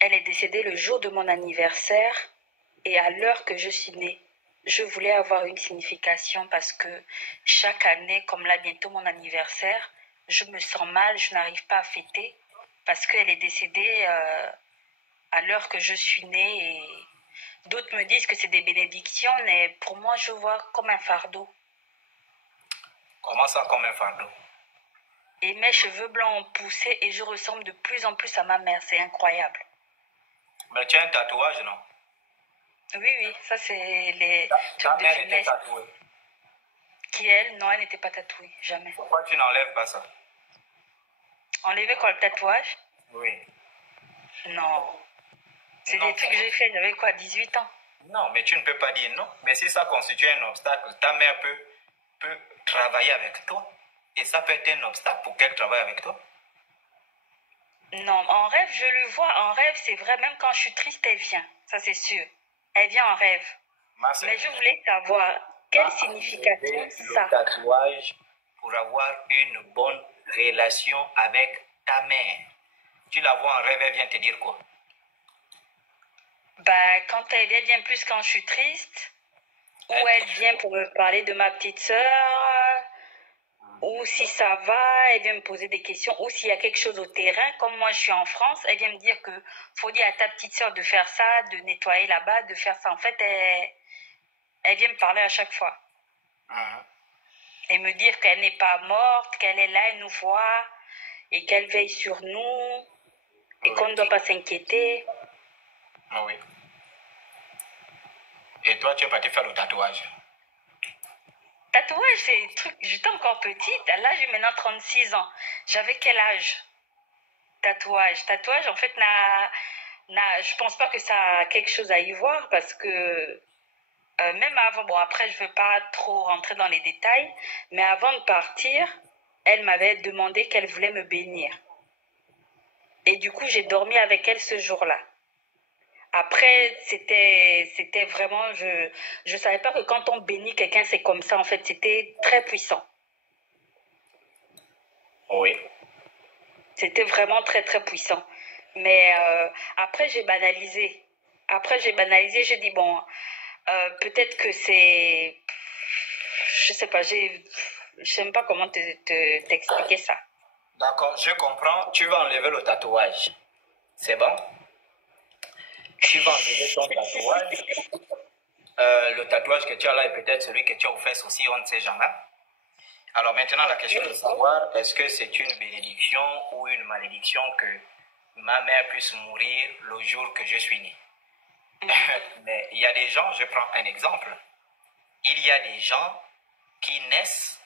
elle est décédée le jour de mon anniversaire et à l'heure que je suis née. Je voulais avoir une signification parce que chaque année, comme là bientôt mon anniversaire, je me sens mal, je n'arrive pas à fêter parce qu'elle est décédée à l'heure que je suis née. Et d'autres me disent que c'est des bénédictions, mais pour moi, je vois comme un fardeau. Comment ça, comme un fardeau? Et mes cheveux blancs ont poussé et je ressemble de plus en plus à ma mère. C'est incroyable. Mais tu as un tatouage, non? Oui, ça c'est les Ta trucs de mère était jeunesse. tatouée. Qui elle? Non, elle n'était pas tatouée, jamais. Pourquoi tu n'enlèves pas ça? Enlever quoi, le tatouage? Oui. Non. C'est Non. des trucs que j'ai fait, j'avais quoi, 18 ans? Non, mais tu ne peux pas dire non. Mais si ça constitue un obstacle, ta mère peut travailler avec toi. Et ça peut être un obstacle pour qu'elle travaille avec toi. Non, en rêve, je le vois. En rêve, c'est vrai, même quand je suis triste, elle vient. Ça, c'est sûr. Elle vient en rêve. Mais je voulais savoir quelle signification ça. Le tatouage pour avoir une bonne relation avec ta mère. Tu la vois en rêve, elle vient te dire quoi? Quand elle vient plus quand je suis triste, ou elle vient pour me parler de ma petite sœur, ou si ça va, elle vient me poser des questions, ou s'il y a quelque chose au terrain, comme moi je suis en France, elle vient me dire que faut dire à ta petite sœur de faire ça, de nettoyer là-bas, de faire ça. En fait, elle vient me parler à chaque fois. Et me dire qu'elle n'est pas morte, qu'elle est là, elle nous voit, et qu'elle veille sur nous, et qu'on ne doit pas s'inquiéter. Ah oui. Et toi, tu es parti faire le tatouage? Tatouage, c'est un truc, j'étais encore petite, là j'ai maintenant 36 ans. J'avais quel âge? Tatouage, en fait, je pense pas que ça a quelque chose à y voir parce que même avant, bon après je veux pas trop rentrer dans les détails, mais avant de partir, elle m'avait demandé qu'elle voulait me bénir. Et du coup, j'ai dormi avec elle ce jour-là. Après, c'était vraiment, je savais pas que quand on bénit quelqu'un, c'est comme ça. En fait, c'était très puissant. Oui. C'était vraiment très, très puissant. Mais après, j'ai banalisé. après j'ai banalisé, j'ai dit bon, peut-être que c'est, je sais pas, je sais même pas comment t'expliquer ça. D'accord, je comprends. Tu vas enlever le tatouage. C'est bon? Tu vas enlever ton tatouage. Le tatouage que tu as là est peut-être celui que tu as aux fesses aussi, on ne sait jamais. Alors maintenant, la question est de savoir, est-ce que c'est une bénédiction ou une malédiction que ma mère puisse mourir le jour que je suis né? Mais il y a des gens, je prends un exemple, il y a des gens qui naissent,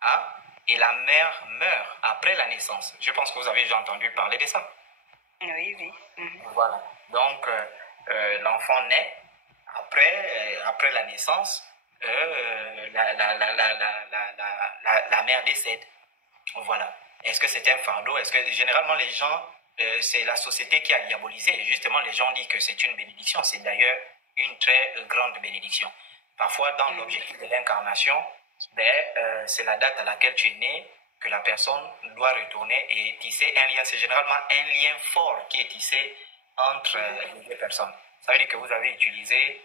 hein, et la mère meurt après la naissance. Je pense que vous avez déjà entendu parler de ça. Oui, oui. Voilà. Donc, l'enfant naît, après la naissance, la mère décède. Voilà. Est-ce que c'est un fardeau? Est-ce que généralement les gens, c'est la société qui a diabolisé. Et justement, les gens disent que c'est une bénédiction. C'est d'ailleurs une très grande bénédiction. Parfois, dans l'objectif de l'incarnation, c'est la date à laquelle tu es né que la personne doit retourner et tisser un lien. C'est généralement un lien fort qui est tissé entre les deux personnes. Ça veut dire que vous avez utilisé,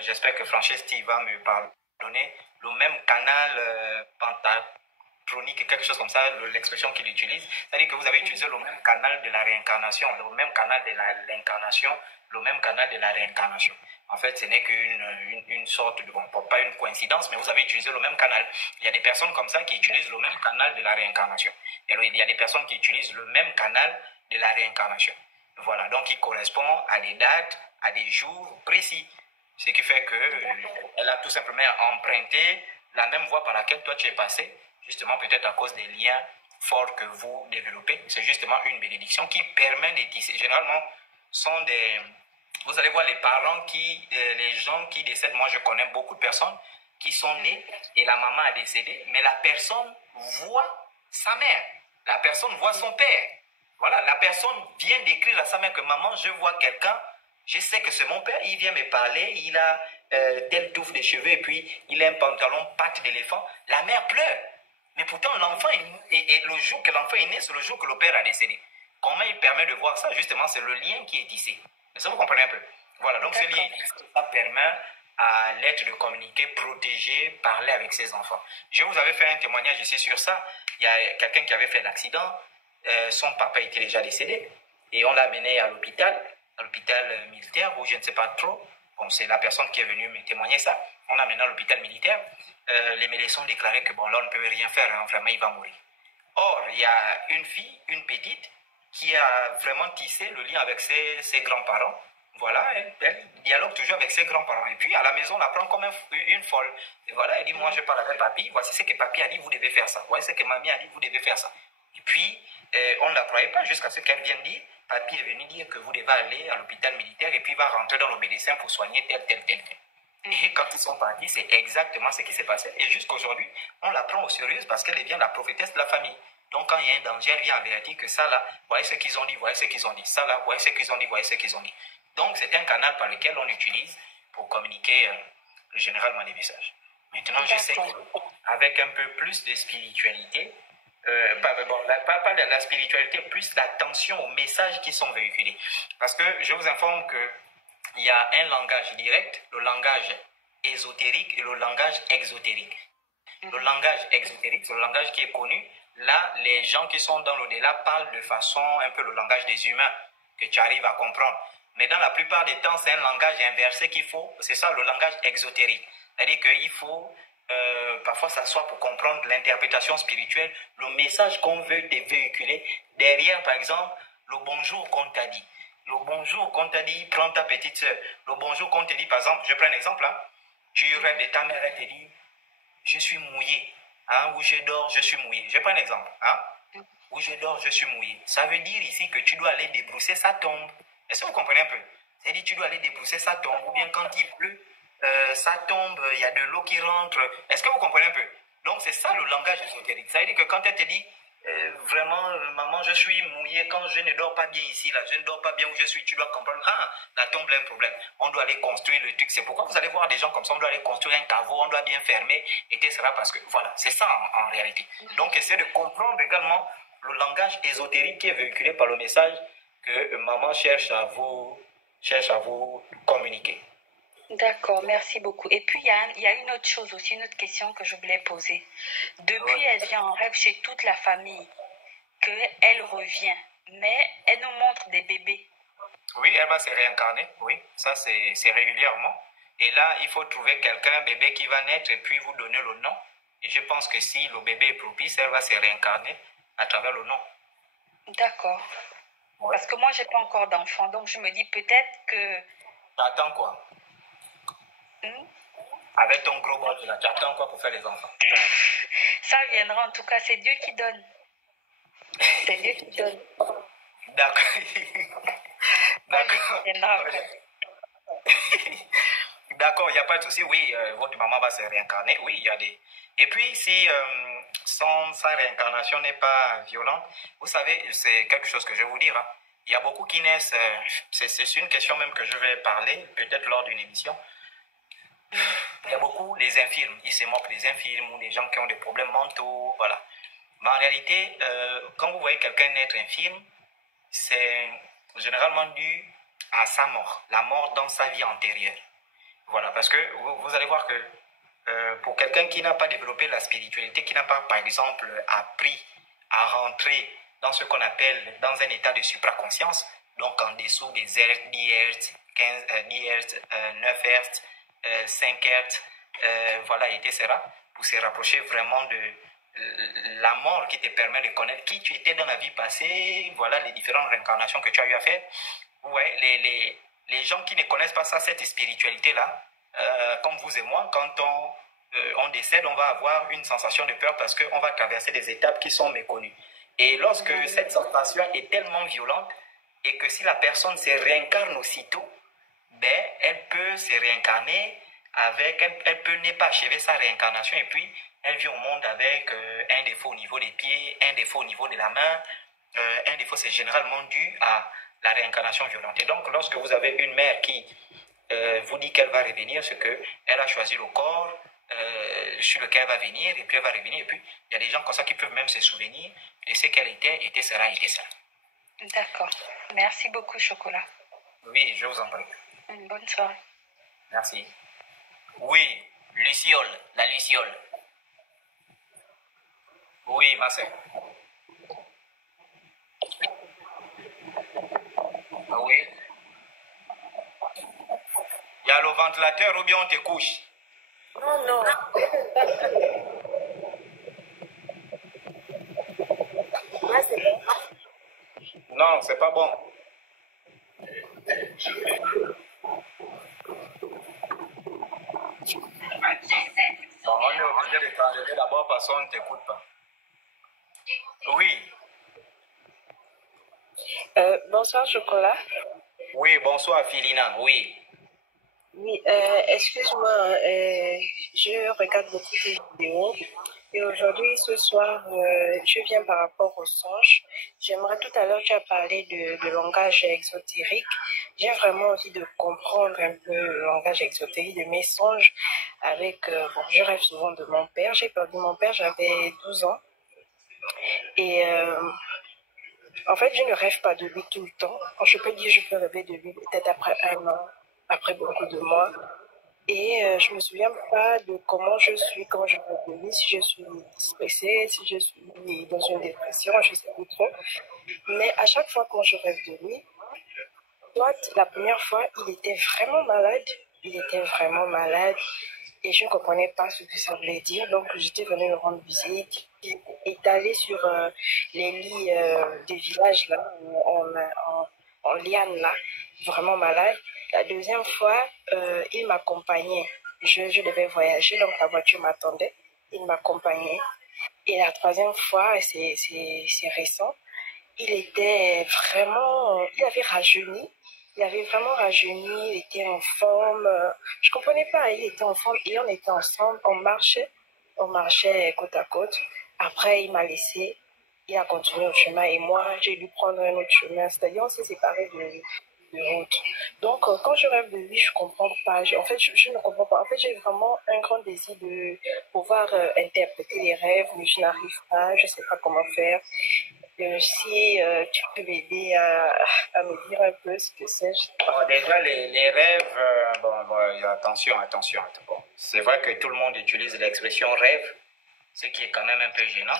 j'espère que Franceschi va me pardonner, le même canal pentatronique, quelque chose comme ça, l'expression qu'il utilise. C'est-à-dire que vous avez utilisé le même canal de la réincarnation, le même canal de l'incarnation, le même canal de la réincarnation. En fait, ce n'est qu'une sorte de, bon, pas une coïncidence, mais vous avez utilisé le même canal. Il y a des personnes comme ça qui utilisent le même canal de la réincarnation. Et alors, il y a des personnes qui utilisent le même canal de la réincarnation. Voilà, donc il correspond à des dates, à des jours précis. Ce qui fait qu'elle a tout simplement emprunté la même voie par laquelle toi tu es passé, justement peut-être à cause des liens forts que vous développez. C'est justement une bénédiction qui permet de tisser. Généralement, sont des... Vous allez voir les parents les gens qui décèdent. Moi, je connais beaucoup de personnes qui sont nées et la maman a décédé, mais la personne voit sa mère. La personne voit son père. Voilà, la personne vient d'écrire à sa mère que maman, je vois quelqu'un, je sais que c'est mon père, il vient me parler, il a telle touffe de cheveux et puis il a un pantalon patte d'éléphant. La mère pleure. Mais pourtant, l'enfant, et le jour que l'enfant est né, c'est le jour que le père a décédé. Comment il permet de voir ça? Justement, c'est le lien qui est tissé. Est-ce que vous comprenez un peu? Voilà, donc ce lien, ça permet à l'être de communiquer, protéger, parler avec ses enfants. Je vous avais fait un témoignage ici sur ça. Il y a quelqu'un qui avait fait l'accident. Son papa était déjà décédé. Et on l'a amené à l'hôpital militaire, ou je ne sais pas trop. Bon, c'est la personne qui est venue me témoigner ça. On l'a amené à l'hôpital militaire. Les médecins ont déclaré que bon, là, on ne peut rien faire, hein, vraiment, il va mourir. Or, il y a une fille, une petite, qui a vraiment tissé le lien avec ses grands-parents. Voilà, elle dialogue toujours avec ses grands-parents. Et puis, à la maison, on la prend comme une folle. Et voilà, elle dit, moi, je parle avec papy. Voici ce que papy a dit, vous devez faire ça. Voici ce que mamie a dit, vous devez faire ça. Et puis, on ne la croyait pas jusqu'à ce qu'elle vienne dire, papy est venu dire que vous devez aller à l'hôpital militaire et puis va rentrer dans le médecin pour soigner tel. Et quand ils sont partis, c'est exactement ce qui s'est passé. Et jusqu'aujourd'hui, on la prend au sérieux parce qu'elle devient la prophétesse de la famille. Donc, quand il y a un danger, elle vient avertir que ça là, voyez ce qu'ils ont dit, voyez ce qu'ils ont dit. Ça là, voyez ce qu'ils ont dit, voyez ce qu'ils ont dit. Donc, c'est un canal par lequel on utilise pour communiquer généralement les messages. Maintenant, je sais qu'avec un peu plus de spiritualité, pas de la spiritualité, plus l'attention aux messages qui sont véhiculés. Parce que je vous informe qu'il y a un langage direct, le langage ésotérique et le langage exotérique. Le langage exotérique, c'est le langage qui est connu. Là, les gens qui sont dans l'au-delà parlent de façon un peu le langage des humains que tu arrives à comprendre. Mais dans la plupart des temps, c'est un langage inversé qu'il faut, c'est ça le langage exotérique. C'est-à-dire qu'il faut parfois s'asseoir pour comprendre l'interprétation spirituelle, le message qu'on veut te véhiculer. Derrière, par exemple, le bonjour qu'on t'a dit. Le bonjour qu'on t'a dit, prends ta petite soeur. Le bonjour qu'on te dit, par exemple, je prends un exemple, hein, tu rêves de ta mère, elle te dit, je suis mouillé. Hein, où je dors, je suis mouillé. Je prends un exemple. Hein, où je dors, je suis mouillé. Ça veut dire ici que tu dois aller débrousser sa tombe. Est-ce que vous comprenez un peu? C'est-à-dire que tu dois aller débrousser sa tombe. Ou bien quand il pleut, ça tombe, il y a de l'eau qui rentre. Est-ce que vous comprenez un peu? Donc c'est ça le langage ésotérique. Ça veut dire que quand elle te dit vraiment, maman, je suis mouillé quand je ne dors pas bien ici, là, je ne dors pas bien où je suis, tu dois comprendre, ah, la tombe a un problème. On doit aller construire le truc. C'est pourquoi vous allez voir des gens comme ça, on doit aller construire un caveau, on doit bien fermer, etc. Parce que voilà, c'est ça en réalité. Donc essayez de comprendre également le langage ésotérique qui est véhiculé par le message que maman cherche à vous cherche à vous communiquer. D'accord, merci beaucoup. Et puis, il y a une autre chose aussi, une autre question que je voulais poser. Depuis, elle vient en rêve chez toute la famille, qu'elle revient, mais elle nous montre des bébés. Oui, elle va se réincarner, oui, ça c'est régulièrement. Et là, il faut trouver quelqu'un, un bébé qui va naître et puis vous donner le nom. Et je pense que si le bébé est propice, elle va se réincarner à travers le nom. D'accord. Ouais. Parce que moi, j'ai pas encore d'enfant, donc je me dis peut-être que... T'attends quoi? Avec ton gros bras, tu attends quoi pour faire les enfants? Ça viendra, en tout cas, c'est Dieu qui donne. C'est Dieu qui donne. D'accord. D'accord. D'accord, il n'y a pas de souci. Oui, votre maman va se réincarner. Oui, il y a des... Et puis, si sa réincarnation n'est pas violente, vous savez, c'est quelque chose que je vais vous dire. Hein. Il y a beaucoup qui naissent... c'est une question même que je vais parler, peut-être lors d'une émission. Il y a beaucoup les infirmes. Ils se moquent des infirmes ou des gens qui ont des problèmes mentaux. Voilà. Mais en réalité, quand vous voyez quelqu'un naître infirme, c'est généralement dû à sa mort, la mort dans sa vie antérieure. Voilà, parce que vous allez voir que pour quelqu'un qui n'a pas développé la spiritualité, qui n'a pas, par exemple, appris à rentrer dans ce qu'on appelle dans un état de supraconscience, donc en dessous des Hz, 10 Hz, 15, 10 Hz, 9 Hz, 5 Hz, voilà, etc., pour se rapprocher vraiment de la mort qui te permet de connaître qui tu étais dans la vie passée, voilà les différentes réincarnations que tu as eu à faire. Ouais, les gens qui ne connaissent pas ça, cette spiritualité-là, comme vous et moi, quand on décède, on va avoir une sensation de peur parce qu'on va traverser des étapes qui sont méconnues. Et lorsque cette sensation est tellement violente et que si la personne se réincarne aussitôt, ben, elle peut se réincarner avec, elle peut ne pas achever sa réincarnation et puis elle vit au monde avec un défaut au niveau des pieds, un défaut au niveau de la main. Un défaut, c'est généralement dû à la réincarnation violente. Et donc, lorsque vous avez une mère qui vous dit qu'elle va revenir, c'est qu'elle a choisi le corps sur lequel elle va venir, et puis elle va revenir. Et puis, il y a des gens comme ça qui peuvent même se souvenir de ce qu'elle était cela. D'accord. Merci beaucoup, Chocolat. Oui, je vous en prie. Une bonne soirée. Merci. Oui, Luciole, la Luciole. Oui, ma sœur. Oui. Il y a le ventilateur ou bien on te couche? Non, non. Ah, c'est bon. Non, c'est pas bon. Bon, on est obligé de t'enlever d'abord parce qu'on ne t'écoute pas. Oui. Bonsoir, Chocolat. Oui, bonsoir, Philina. Oui. Oui, excuse-moi, je regarde beaucoup tes vidéos et aujourd'hui, ce soir, tu viens par rapport aux songes. J'aimerais tout à l'heure, tu as parlé de langage exotérique. J'ai vraiment envie de comprendre un peu le langage exotérique de mes songes avec, bon, je rêve souvent de mon père. J'ai perdu mon père, j'avais 12 ans. Et en fait, je ne rêve pas de lui tout le temps. Je peux dire je peux rêver de lui peut-être après un an, après beaucoup de mois. Et je me souviens pas de comment je suis quand je rêve de lui, si je suis stressée, si je suis dans une dépression, je sais pas trop. Mais à chaque fois quand je rêve de lui, soit la première fois, il était vraiment malade. Il était vraiment malade. Et je ne comprenais pas ce que ça voulait dire. Donc, j'étais venue lui rendre visite, étalée sur les lits des villages, là, en liane, là, vraiment malade. La deuxième fois, il m'accompagnait. Je devais voyager, donc la voiture m'attendait. Il m'accompagnait. Et la troisième fois, c'est récent, il était vraiment... Il avait rajeuni. Il avait vraiment rajeuni, il était en forme. Je comprenais pas, il était en forme et on était ensemble, on marchait côte à côte. Après, il m'a laissé, il a continué au chemin et moi, j'ai dû prendre un autre chemin. C'est-à-dire, on s'est séparés de route. Donc, quand je rêve de lui, je comprends pas. En fait, je ne comprends pas. En fait, j'ai vraiment un grand désir de pouvoir interpréter les rêves, mais je n'arrive pas, je sais pas comment faire. Si tu peux m'aider à me dire un peu ce que c'est. Bon, déjà, les rêves, attention. Bon, c'est vrai que tout le monde utilise l'expression rêve, ce qui est quand même un peu gênant.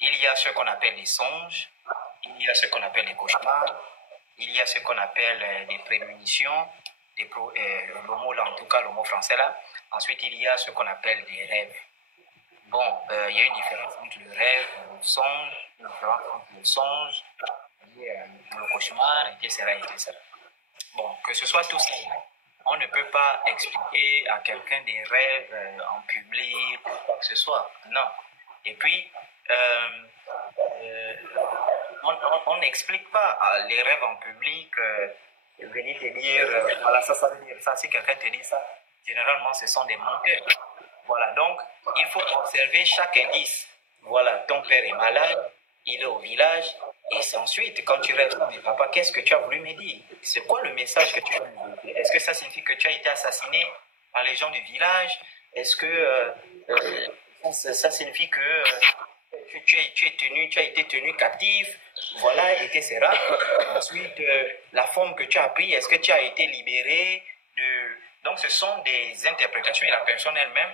Il y a ce qu'on appelle les songes, il y a ce qu'on appelle les cauchemars, il y a ce qu'on appelle des prémonitions, le mot là, en tout cas le mot français là. Ensuite, il y a ce qu'on appelle des rêves. Bon, il y a une différence entre le rêve et le songe, une différence entre le songe et le cauchemar, etc. Bon, que ce soit tout ça, on ne peut pas expliquer à quelqu'un des rêves en public ou quoi que ce soit. Non. Et puis, on n'explique pas les rêves en public, venir te dire, voilà, ça veut dire ça. Si quelqu'un te dit ça, généralement, ce sont des menteurs. Voilà, donc, il faut observer chaque indice. Voilà, ton père est malade, il est au village, et ensuite, quand tu rêves, mais papa, qu'est-ce que tu as voulu me dire? C'est quoi le message que tu as voulu dire? Est-ce que ça signifie que tu as été assassiné par les gens du village? Est-ce que ça signifie que tu as été tenu captif? Voilà, etc. Ensuite, la forme que tu as prise, est-ce que tu as été libéré de... Donc, ce sont des interprétations et la personne elle-même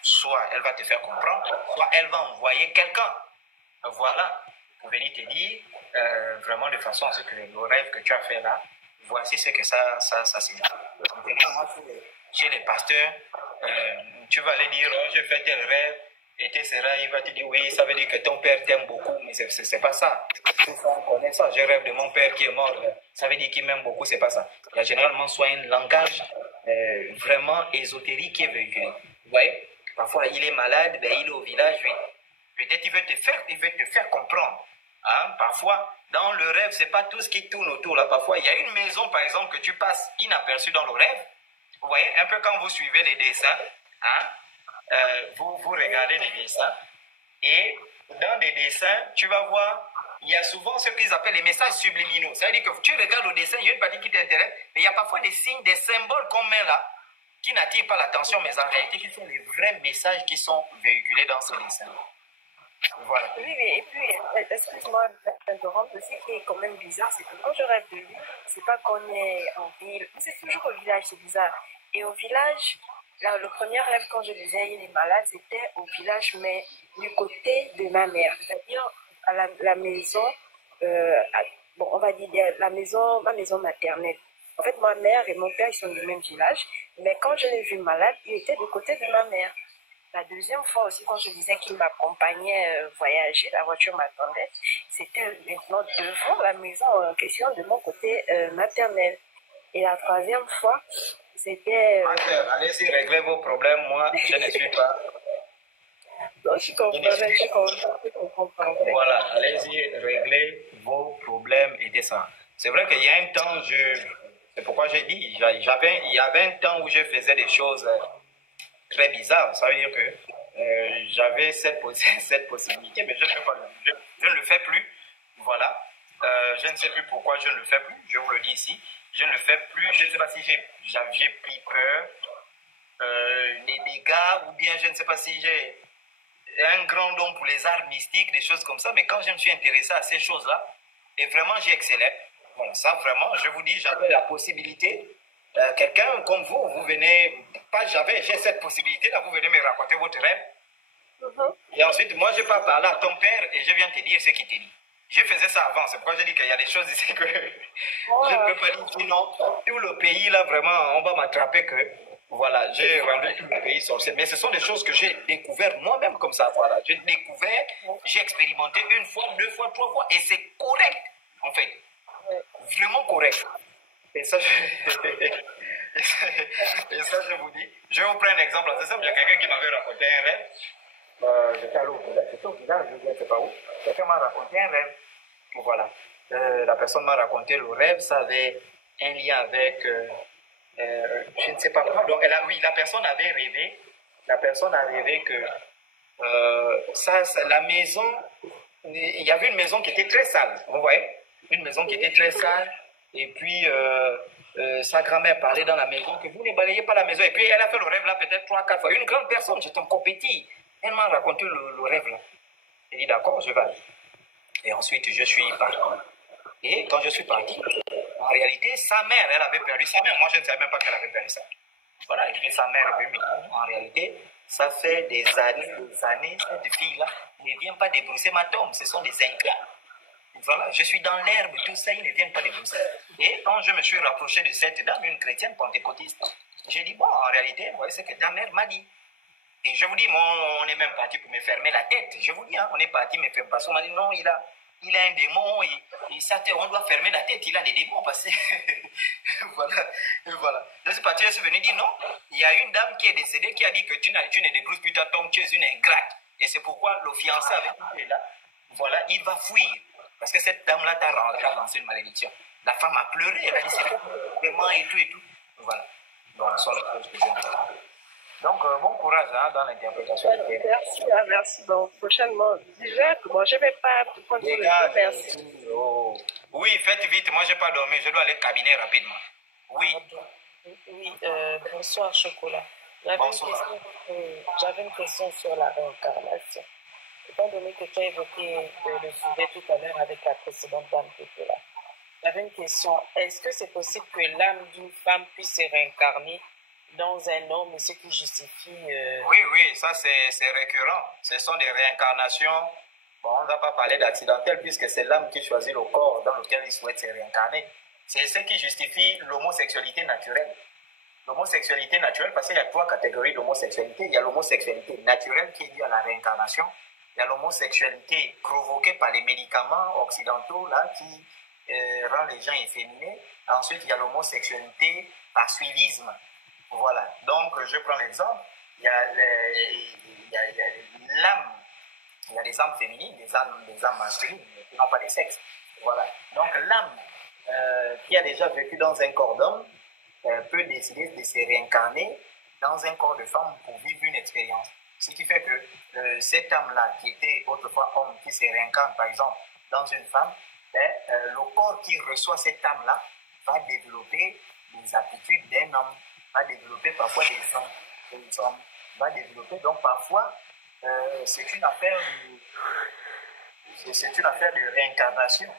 soit elle va te faire comprendre, soit elle va envoyer quelqu'un, voilà, pour venir te dire vraiment de façon à ce que le rêve que tu as fait là, voici ce que ça signifie. Chez les pasteurs, tu vas aller dire, oh, j'ai fait tel rêve, etc. Il va te dire, oui, ça veut dire que ton père t'aime beaucoup, mais c'est pas ça. Tout ça, on connaît ça. Je rêve de mon père qui est mort, ça veut dire qu'il m'aime beaucoup, c'est pas ça. Il y a généralement soit un langage vraiment ésotérique qui est véhiculé. Vous voyez, parfois il est malade, ben, il est au village, oui. Peut-être il veut te faire comprendre. Hein? Parfois, dans le rêve, c'est pas tout ce qui tourne autour. Là. Parfois, il y a une maison, par exemple, que tu passes inaperçue dans le rêve. Vous voyez, un peu quand vous suivez les dessins, hein? Vous regardez les dessins, et dans des dessins, tu vas voir, il y a souvent ce qu'ils appellent les messages subliminaux. C'est-à-dire que tu regardes le dessin, il y a une partie qui t'intéresse, mais il y a parfois des signes, des symboles qu'on met là, qui n'attirent pas l'attention, mais en réalité, qui sont les vrais messages qui sont véhiculés dans ce dessin. Voilà. Oui, et puis, excuse-moi d'interrompre, ce qui est quand même bizarre, c'est que quand je rêve de lui, c'est pas qu'on est en ville, c'est toujours au village, c'est bizarre. Et au village, là, le premier rêve quand je disais il est malade, c'était au village, mais du côté de ma mère, c'est-à-dire à la maison, bon, on va dire ma maison maternelle. En fait, ma mère et mon père, ils sont du même village, mais quand je l'ai vu malade, il était du côté de ma mère. La deuxième fois aussi, quand je disais qu'il m'accompagnait voyager, la voiture m'attendait, c'était maintenant devant la maison en question de mon côté maternel. Et la troisième fois, c'était... Allez-y, réglez vos problèmes, moi, je ne suis pas... Non, je comprends. Voilà, allez-y, réglez vos problèmes et descendez. C'est vrai qu'il y a un temps, c'est pourquoi j'ai dit, il y avait un temps où je faisais des choses très bizarres. Ça veut dire que j'avais cette possibilité, mais je ne le fais plus. Voilà. Je ne sais plus pourquoi je ne le fais plus. Je vous le dis ici. Je ne le fais plus. Je ne sais pas si j'ai pris peur, les dégâts, ou bien je ne sais pas si j'ai un grand don pour les arts mystiques, des choses comme ça. Mais quand je me suis intéressé à ces choses-là, et vraiment j'ai excellé. Bon, ça vraiment, je vous dis, j'avais la possibilité. Quelqu'un comme vous venez, j'ai cette possibilité-là, vous venez me raconter votre rêve. Et ensuite, moi, je pars parler à ton père et je viens te dire ce qu'il te dit. Je faisais ça avant, c'est pourquoi je dis qu'il y a des choses ici que je ne peux pas dire. Sinon, tout le pays, là, vraiment, on va m'attraper que, voilà, j'ai rendu tout le pays sorcier. Mais ce sont des choses que j'ai découvertes moi-même comme ça, voilà. J'ai découvert, j'ai expérimenté une fois, 2 fois, 3 fois, et c'est correct, en fait. Vraiment correct. Et ça, je vous dis, je vais vous prendre un exemple. C'est simple, il y a quelqu'un qui m'avait raconté un rêve. J'étais allé au village, c'était au village, je ne sais pas où. Quelqu'un m'a raconté un rêve. Voilà. La personne m'a raconté le rêve, ça avait un lien avec, je ne sais pas quoi. Donc, la personne avait rêvé que la maison, il y avait une maison qui était très sale, vous voyez? Une maison qui était très sale, et puis sa grand-mère parlait dans la maison que vous ne balayez pas la maison. Et puis elle a fait le rêve là peut-être 3-4 fois. Une grande personne, j'étais encore petit. Elle m'a raconté le rêve là. Elle dit d'accord, je vais aller. Et ensuite, je suis parti. Et quand je suis parti, en réalité, sa mère, elle avait perdu sa mère. Moi, je ne savais même pas qu'elle avait perdu sa mère. Voilà, et puis sa mère est venue. En réalité, ça fait des années, cette fille-là ne vient pas débrousser ma tombe. Ce sont des ingrats. Voilà, je suis dans l'herbe, tout ça, ils ne viennent pas débrousser. Et quand je me suis rapproché de cette dame, une chrétienne pentecôtiste, j'ai dit, bon, en réalité, vous voyez ce que ta mère m'a dit. Et je vous dis, moi, on est même parti pour me fermer la tête. Je vous dis, hein, on est parti me faire passer. On m'a dit, non, il a un démon, on doit fermer la tête, il a des démons. Parce que voilà. Je suis parti, je suis venu dire, non, il y a une dame qui est décédée qui a dit que tu ne débrousses plus ta tombe, tu es une ingrate. Et c'est pourquoi le fiancé avec qui est là, voilà, il va fuir. Parce que cette dame-là t'a lancé une malédiction. La femme a pleuré, elle a dit, c'est vraiment et tout et tout. Voilà. Donc, ce sont les choses que j'aime. Donc, bon courage hein, dans l'interprétation. Merci. Bon, prochainement, déjà, bon, je ne vais pas te prendre sur le temps, merci. Oh. Oui, faites vite, moi je n'ai pas dormi, je dois aller au cabinet rapidement. Oui. Oui, bonsoir, Chocolat. J'avais une question sur la réincarnation. Étant donné que tu as évoqué le sujet tout à l'heure avec la précédente dame qui était là, j'avais une question. Est-ce que c'est possible que l'âme d'une femme puisse se réincarner dans un homme, ce qui justifie... Oui, ça c'est récurrent. Ce sont des réincarnations. Bon, on ne va pas parler d'accidentel puisque c'est l'âme qui choisit le corps dans lequel il souhaite se réincarner. C'est ce qui justifie l'homosexualité naturelle. L'homosexualité naturelle, parce qu'il y a 3 catégories d'homosexualité. Il y a l'homosexualité naturelle qui est due à la réincarnation. Il y a l'homosexualité provoquée par les médicaments occidentaux là, qui rend les gens efféminés. Ensuite, il y a l'homosexualité par suivisme. Voilà, donc je prends l'exemple, il y a l'âme, il y a des âmes féminines, des âmes masculines, non pas des sexes. Voilà, donc l'âme qui a déjà vécu dans un corps d'homme peut décider de se réincarner dans un corps de femme pour vivre une expérience. Ce qui fait que cette âme-là, qui était autrefois homme, qui se réincarne par exemple dans une femme, le corps qui reçoit cette âme-là va développer les aptitudes d'un homme, va développer parfois des hommes, va développer. Donc parfois, c'est une affaire de réincarnation.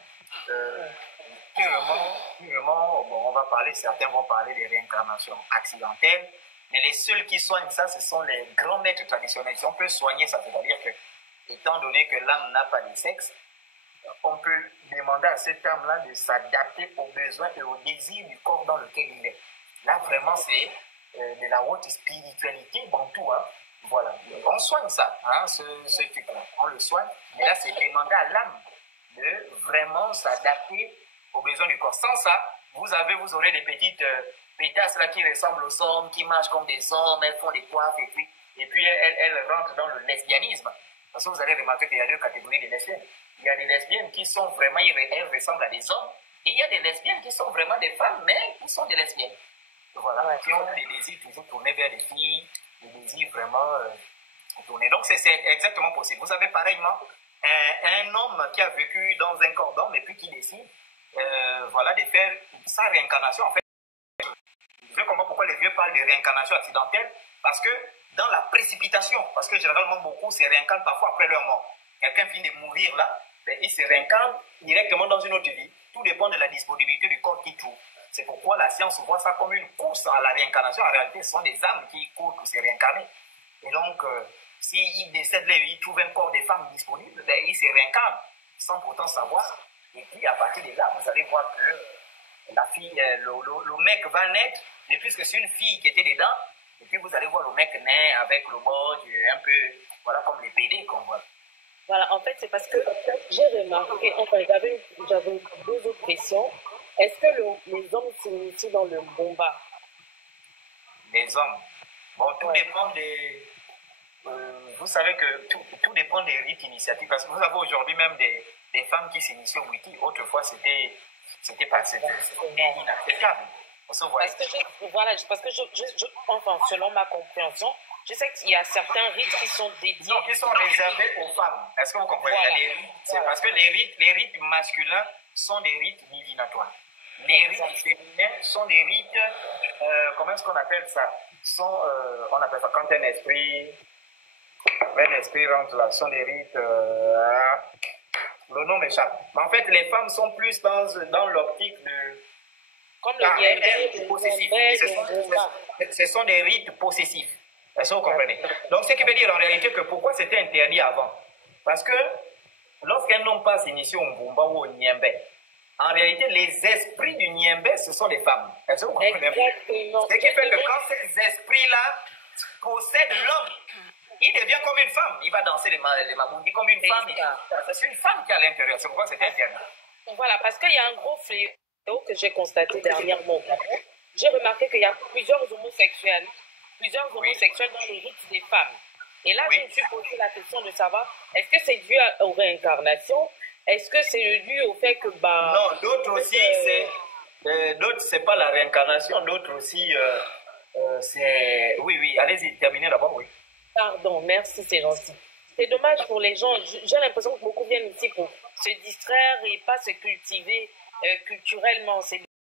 Purement, bon, on va parler, certains vont parler des réincarnations accidentelles, mais les seuls qui soignent ça, ce sont les grands maîtres traditionnels. Si on peut soigner ça, c'est-à-dire que, étant donné que l'âme n'a pas de sexe, on peut demander à cette âme-là de s'adapter aux besoins et aux désirs du corps dans lequel il est. Là, vraiment, c'est de la haute spiritualité dans tout. Hein. Voilà. On soigne ça, hein, ce truc-là. On le soigne. Mais là, c'est demander à l'âme de vraiment s'adapter aux besoins du corps. Sans ça, vous aurez des petites pétasses là qui ressemblent aux hommes, qui marchent comme des hommes, elles font des coiffes et puis elles rentrent dans le lesbianisme. Parce que vous allez remarquer qu'il y a 2 catégories de lesbiennes. Il y a des lesbiennes qui sont vraiment, elles ressemblent à des hommes, et il y a des lesbiennes qui sont vraiment des femmes, mais qui sont des lesbiennes. Voilà, qui ont des désirs toujours tournés vers les filles, des désirs vraiment tournés. Donc c'est exactement possible. Vous avez pareillement un homme qui a vécu dans un corps d'homme et puis qui décide voilà, de faire sa réincarnation. En fait, je comprends pourquoi les vieux parlent de réincarnation accidentelle, parce que dans la précipitation, parce que généralement beaucoup se réincarnent parfois après leur mort. Quelqu'un finit de mourir là, ben, il se réincarne directement dans une autre vie. Tout dépend de la disponibilité du corps qui trouve. C'est pourquoi la science voit ça comme une course à la réincarnation. En réalité, ce sont des âmes qui courent pour se réincarner. Et donc, s'il décède là, il trouve un corps de femme disponible, ben, il se réincarne sans pourtant savoir. Et puis, à partir de là, vous allez voir que la fille, le mec va naître, et puisque c'est une fille qui était dedans, et puis vous allez voir le mec naît avec le bord un peu, voilà, comme les PD qu'on voit. Voilà, en fait, c'est parce que j'ai remarqué, enfin, j'avais 2 autres questions. Est-ce que les hommes s'initient dans le bomba? Les hommes. Bon, tout dépend des... vous savez que tout dépend des rites initiatiques. Parce que vous avez aujourd'hui même des femmes qui s'initient au wiki. Autrefois, c'était inacceptable. Parce que enfin, selon ma compréhension, je sais qu'il y a certains rites qui sont dédiés. Non, qui sont réservés aux femmes. Est-ce que vous comprenez? Voilà. Il y a des rites. C'est parce que les rites masculins sont des rites divinatoires. Les rites féminins sont des rites, comment est-ce qu'on appelle ça? On appelle ça quand un esprit rentre là, sont des rites, Le nom m'échappe. Mais en fait, les femmes sont plus dans l'optique de... Comme le possessif. Ce sont des rites possessifs. Est-ce que vous comprenez? Donc, ce qui veut dire en réalité que pourquoi c'était interdit avant? Parce que lorsqu'un homme passe initié au Mbumba ou au Niembe, en réalité, les esprits du Niembe, ce sont les femmes. Est-ce que vous comprenez? Exactement. Ce qui fait que quand ces esprits-là possèdent l'homme, il devient comme une femme. Il va danser les mamoudis comme une femme. C'est une femme qui est à l'intérieur. C'est pourquoi c'était interdit. Voilà, parce qu'il y a un gros fléau que j'ai constaté dernièrement. J'ai remarqué qu'il y a plusieurs homosexuels dans le rite des femmes. Et là, je me suis posé la question de savoir, est-ce que c'est dû aux réincarnations? Est-ce que c'est dû au fait que... Non, d'autres aussi, d'autres, c'est pas la réincarnation. D'autres aussi, c'est... Oui, allez-y, terminez d'abord, oui. Pardon, merci, c'est gentil. C'est dommage pour les gens. J'ai l'impression que beaucoup viennent ici pour se distraire et pas se cultiver culturellement. C'est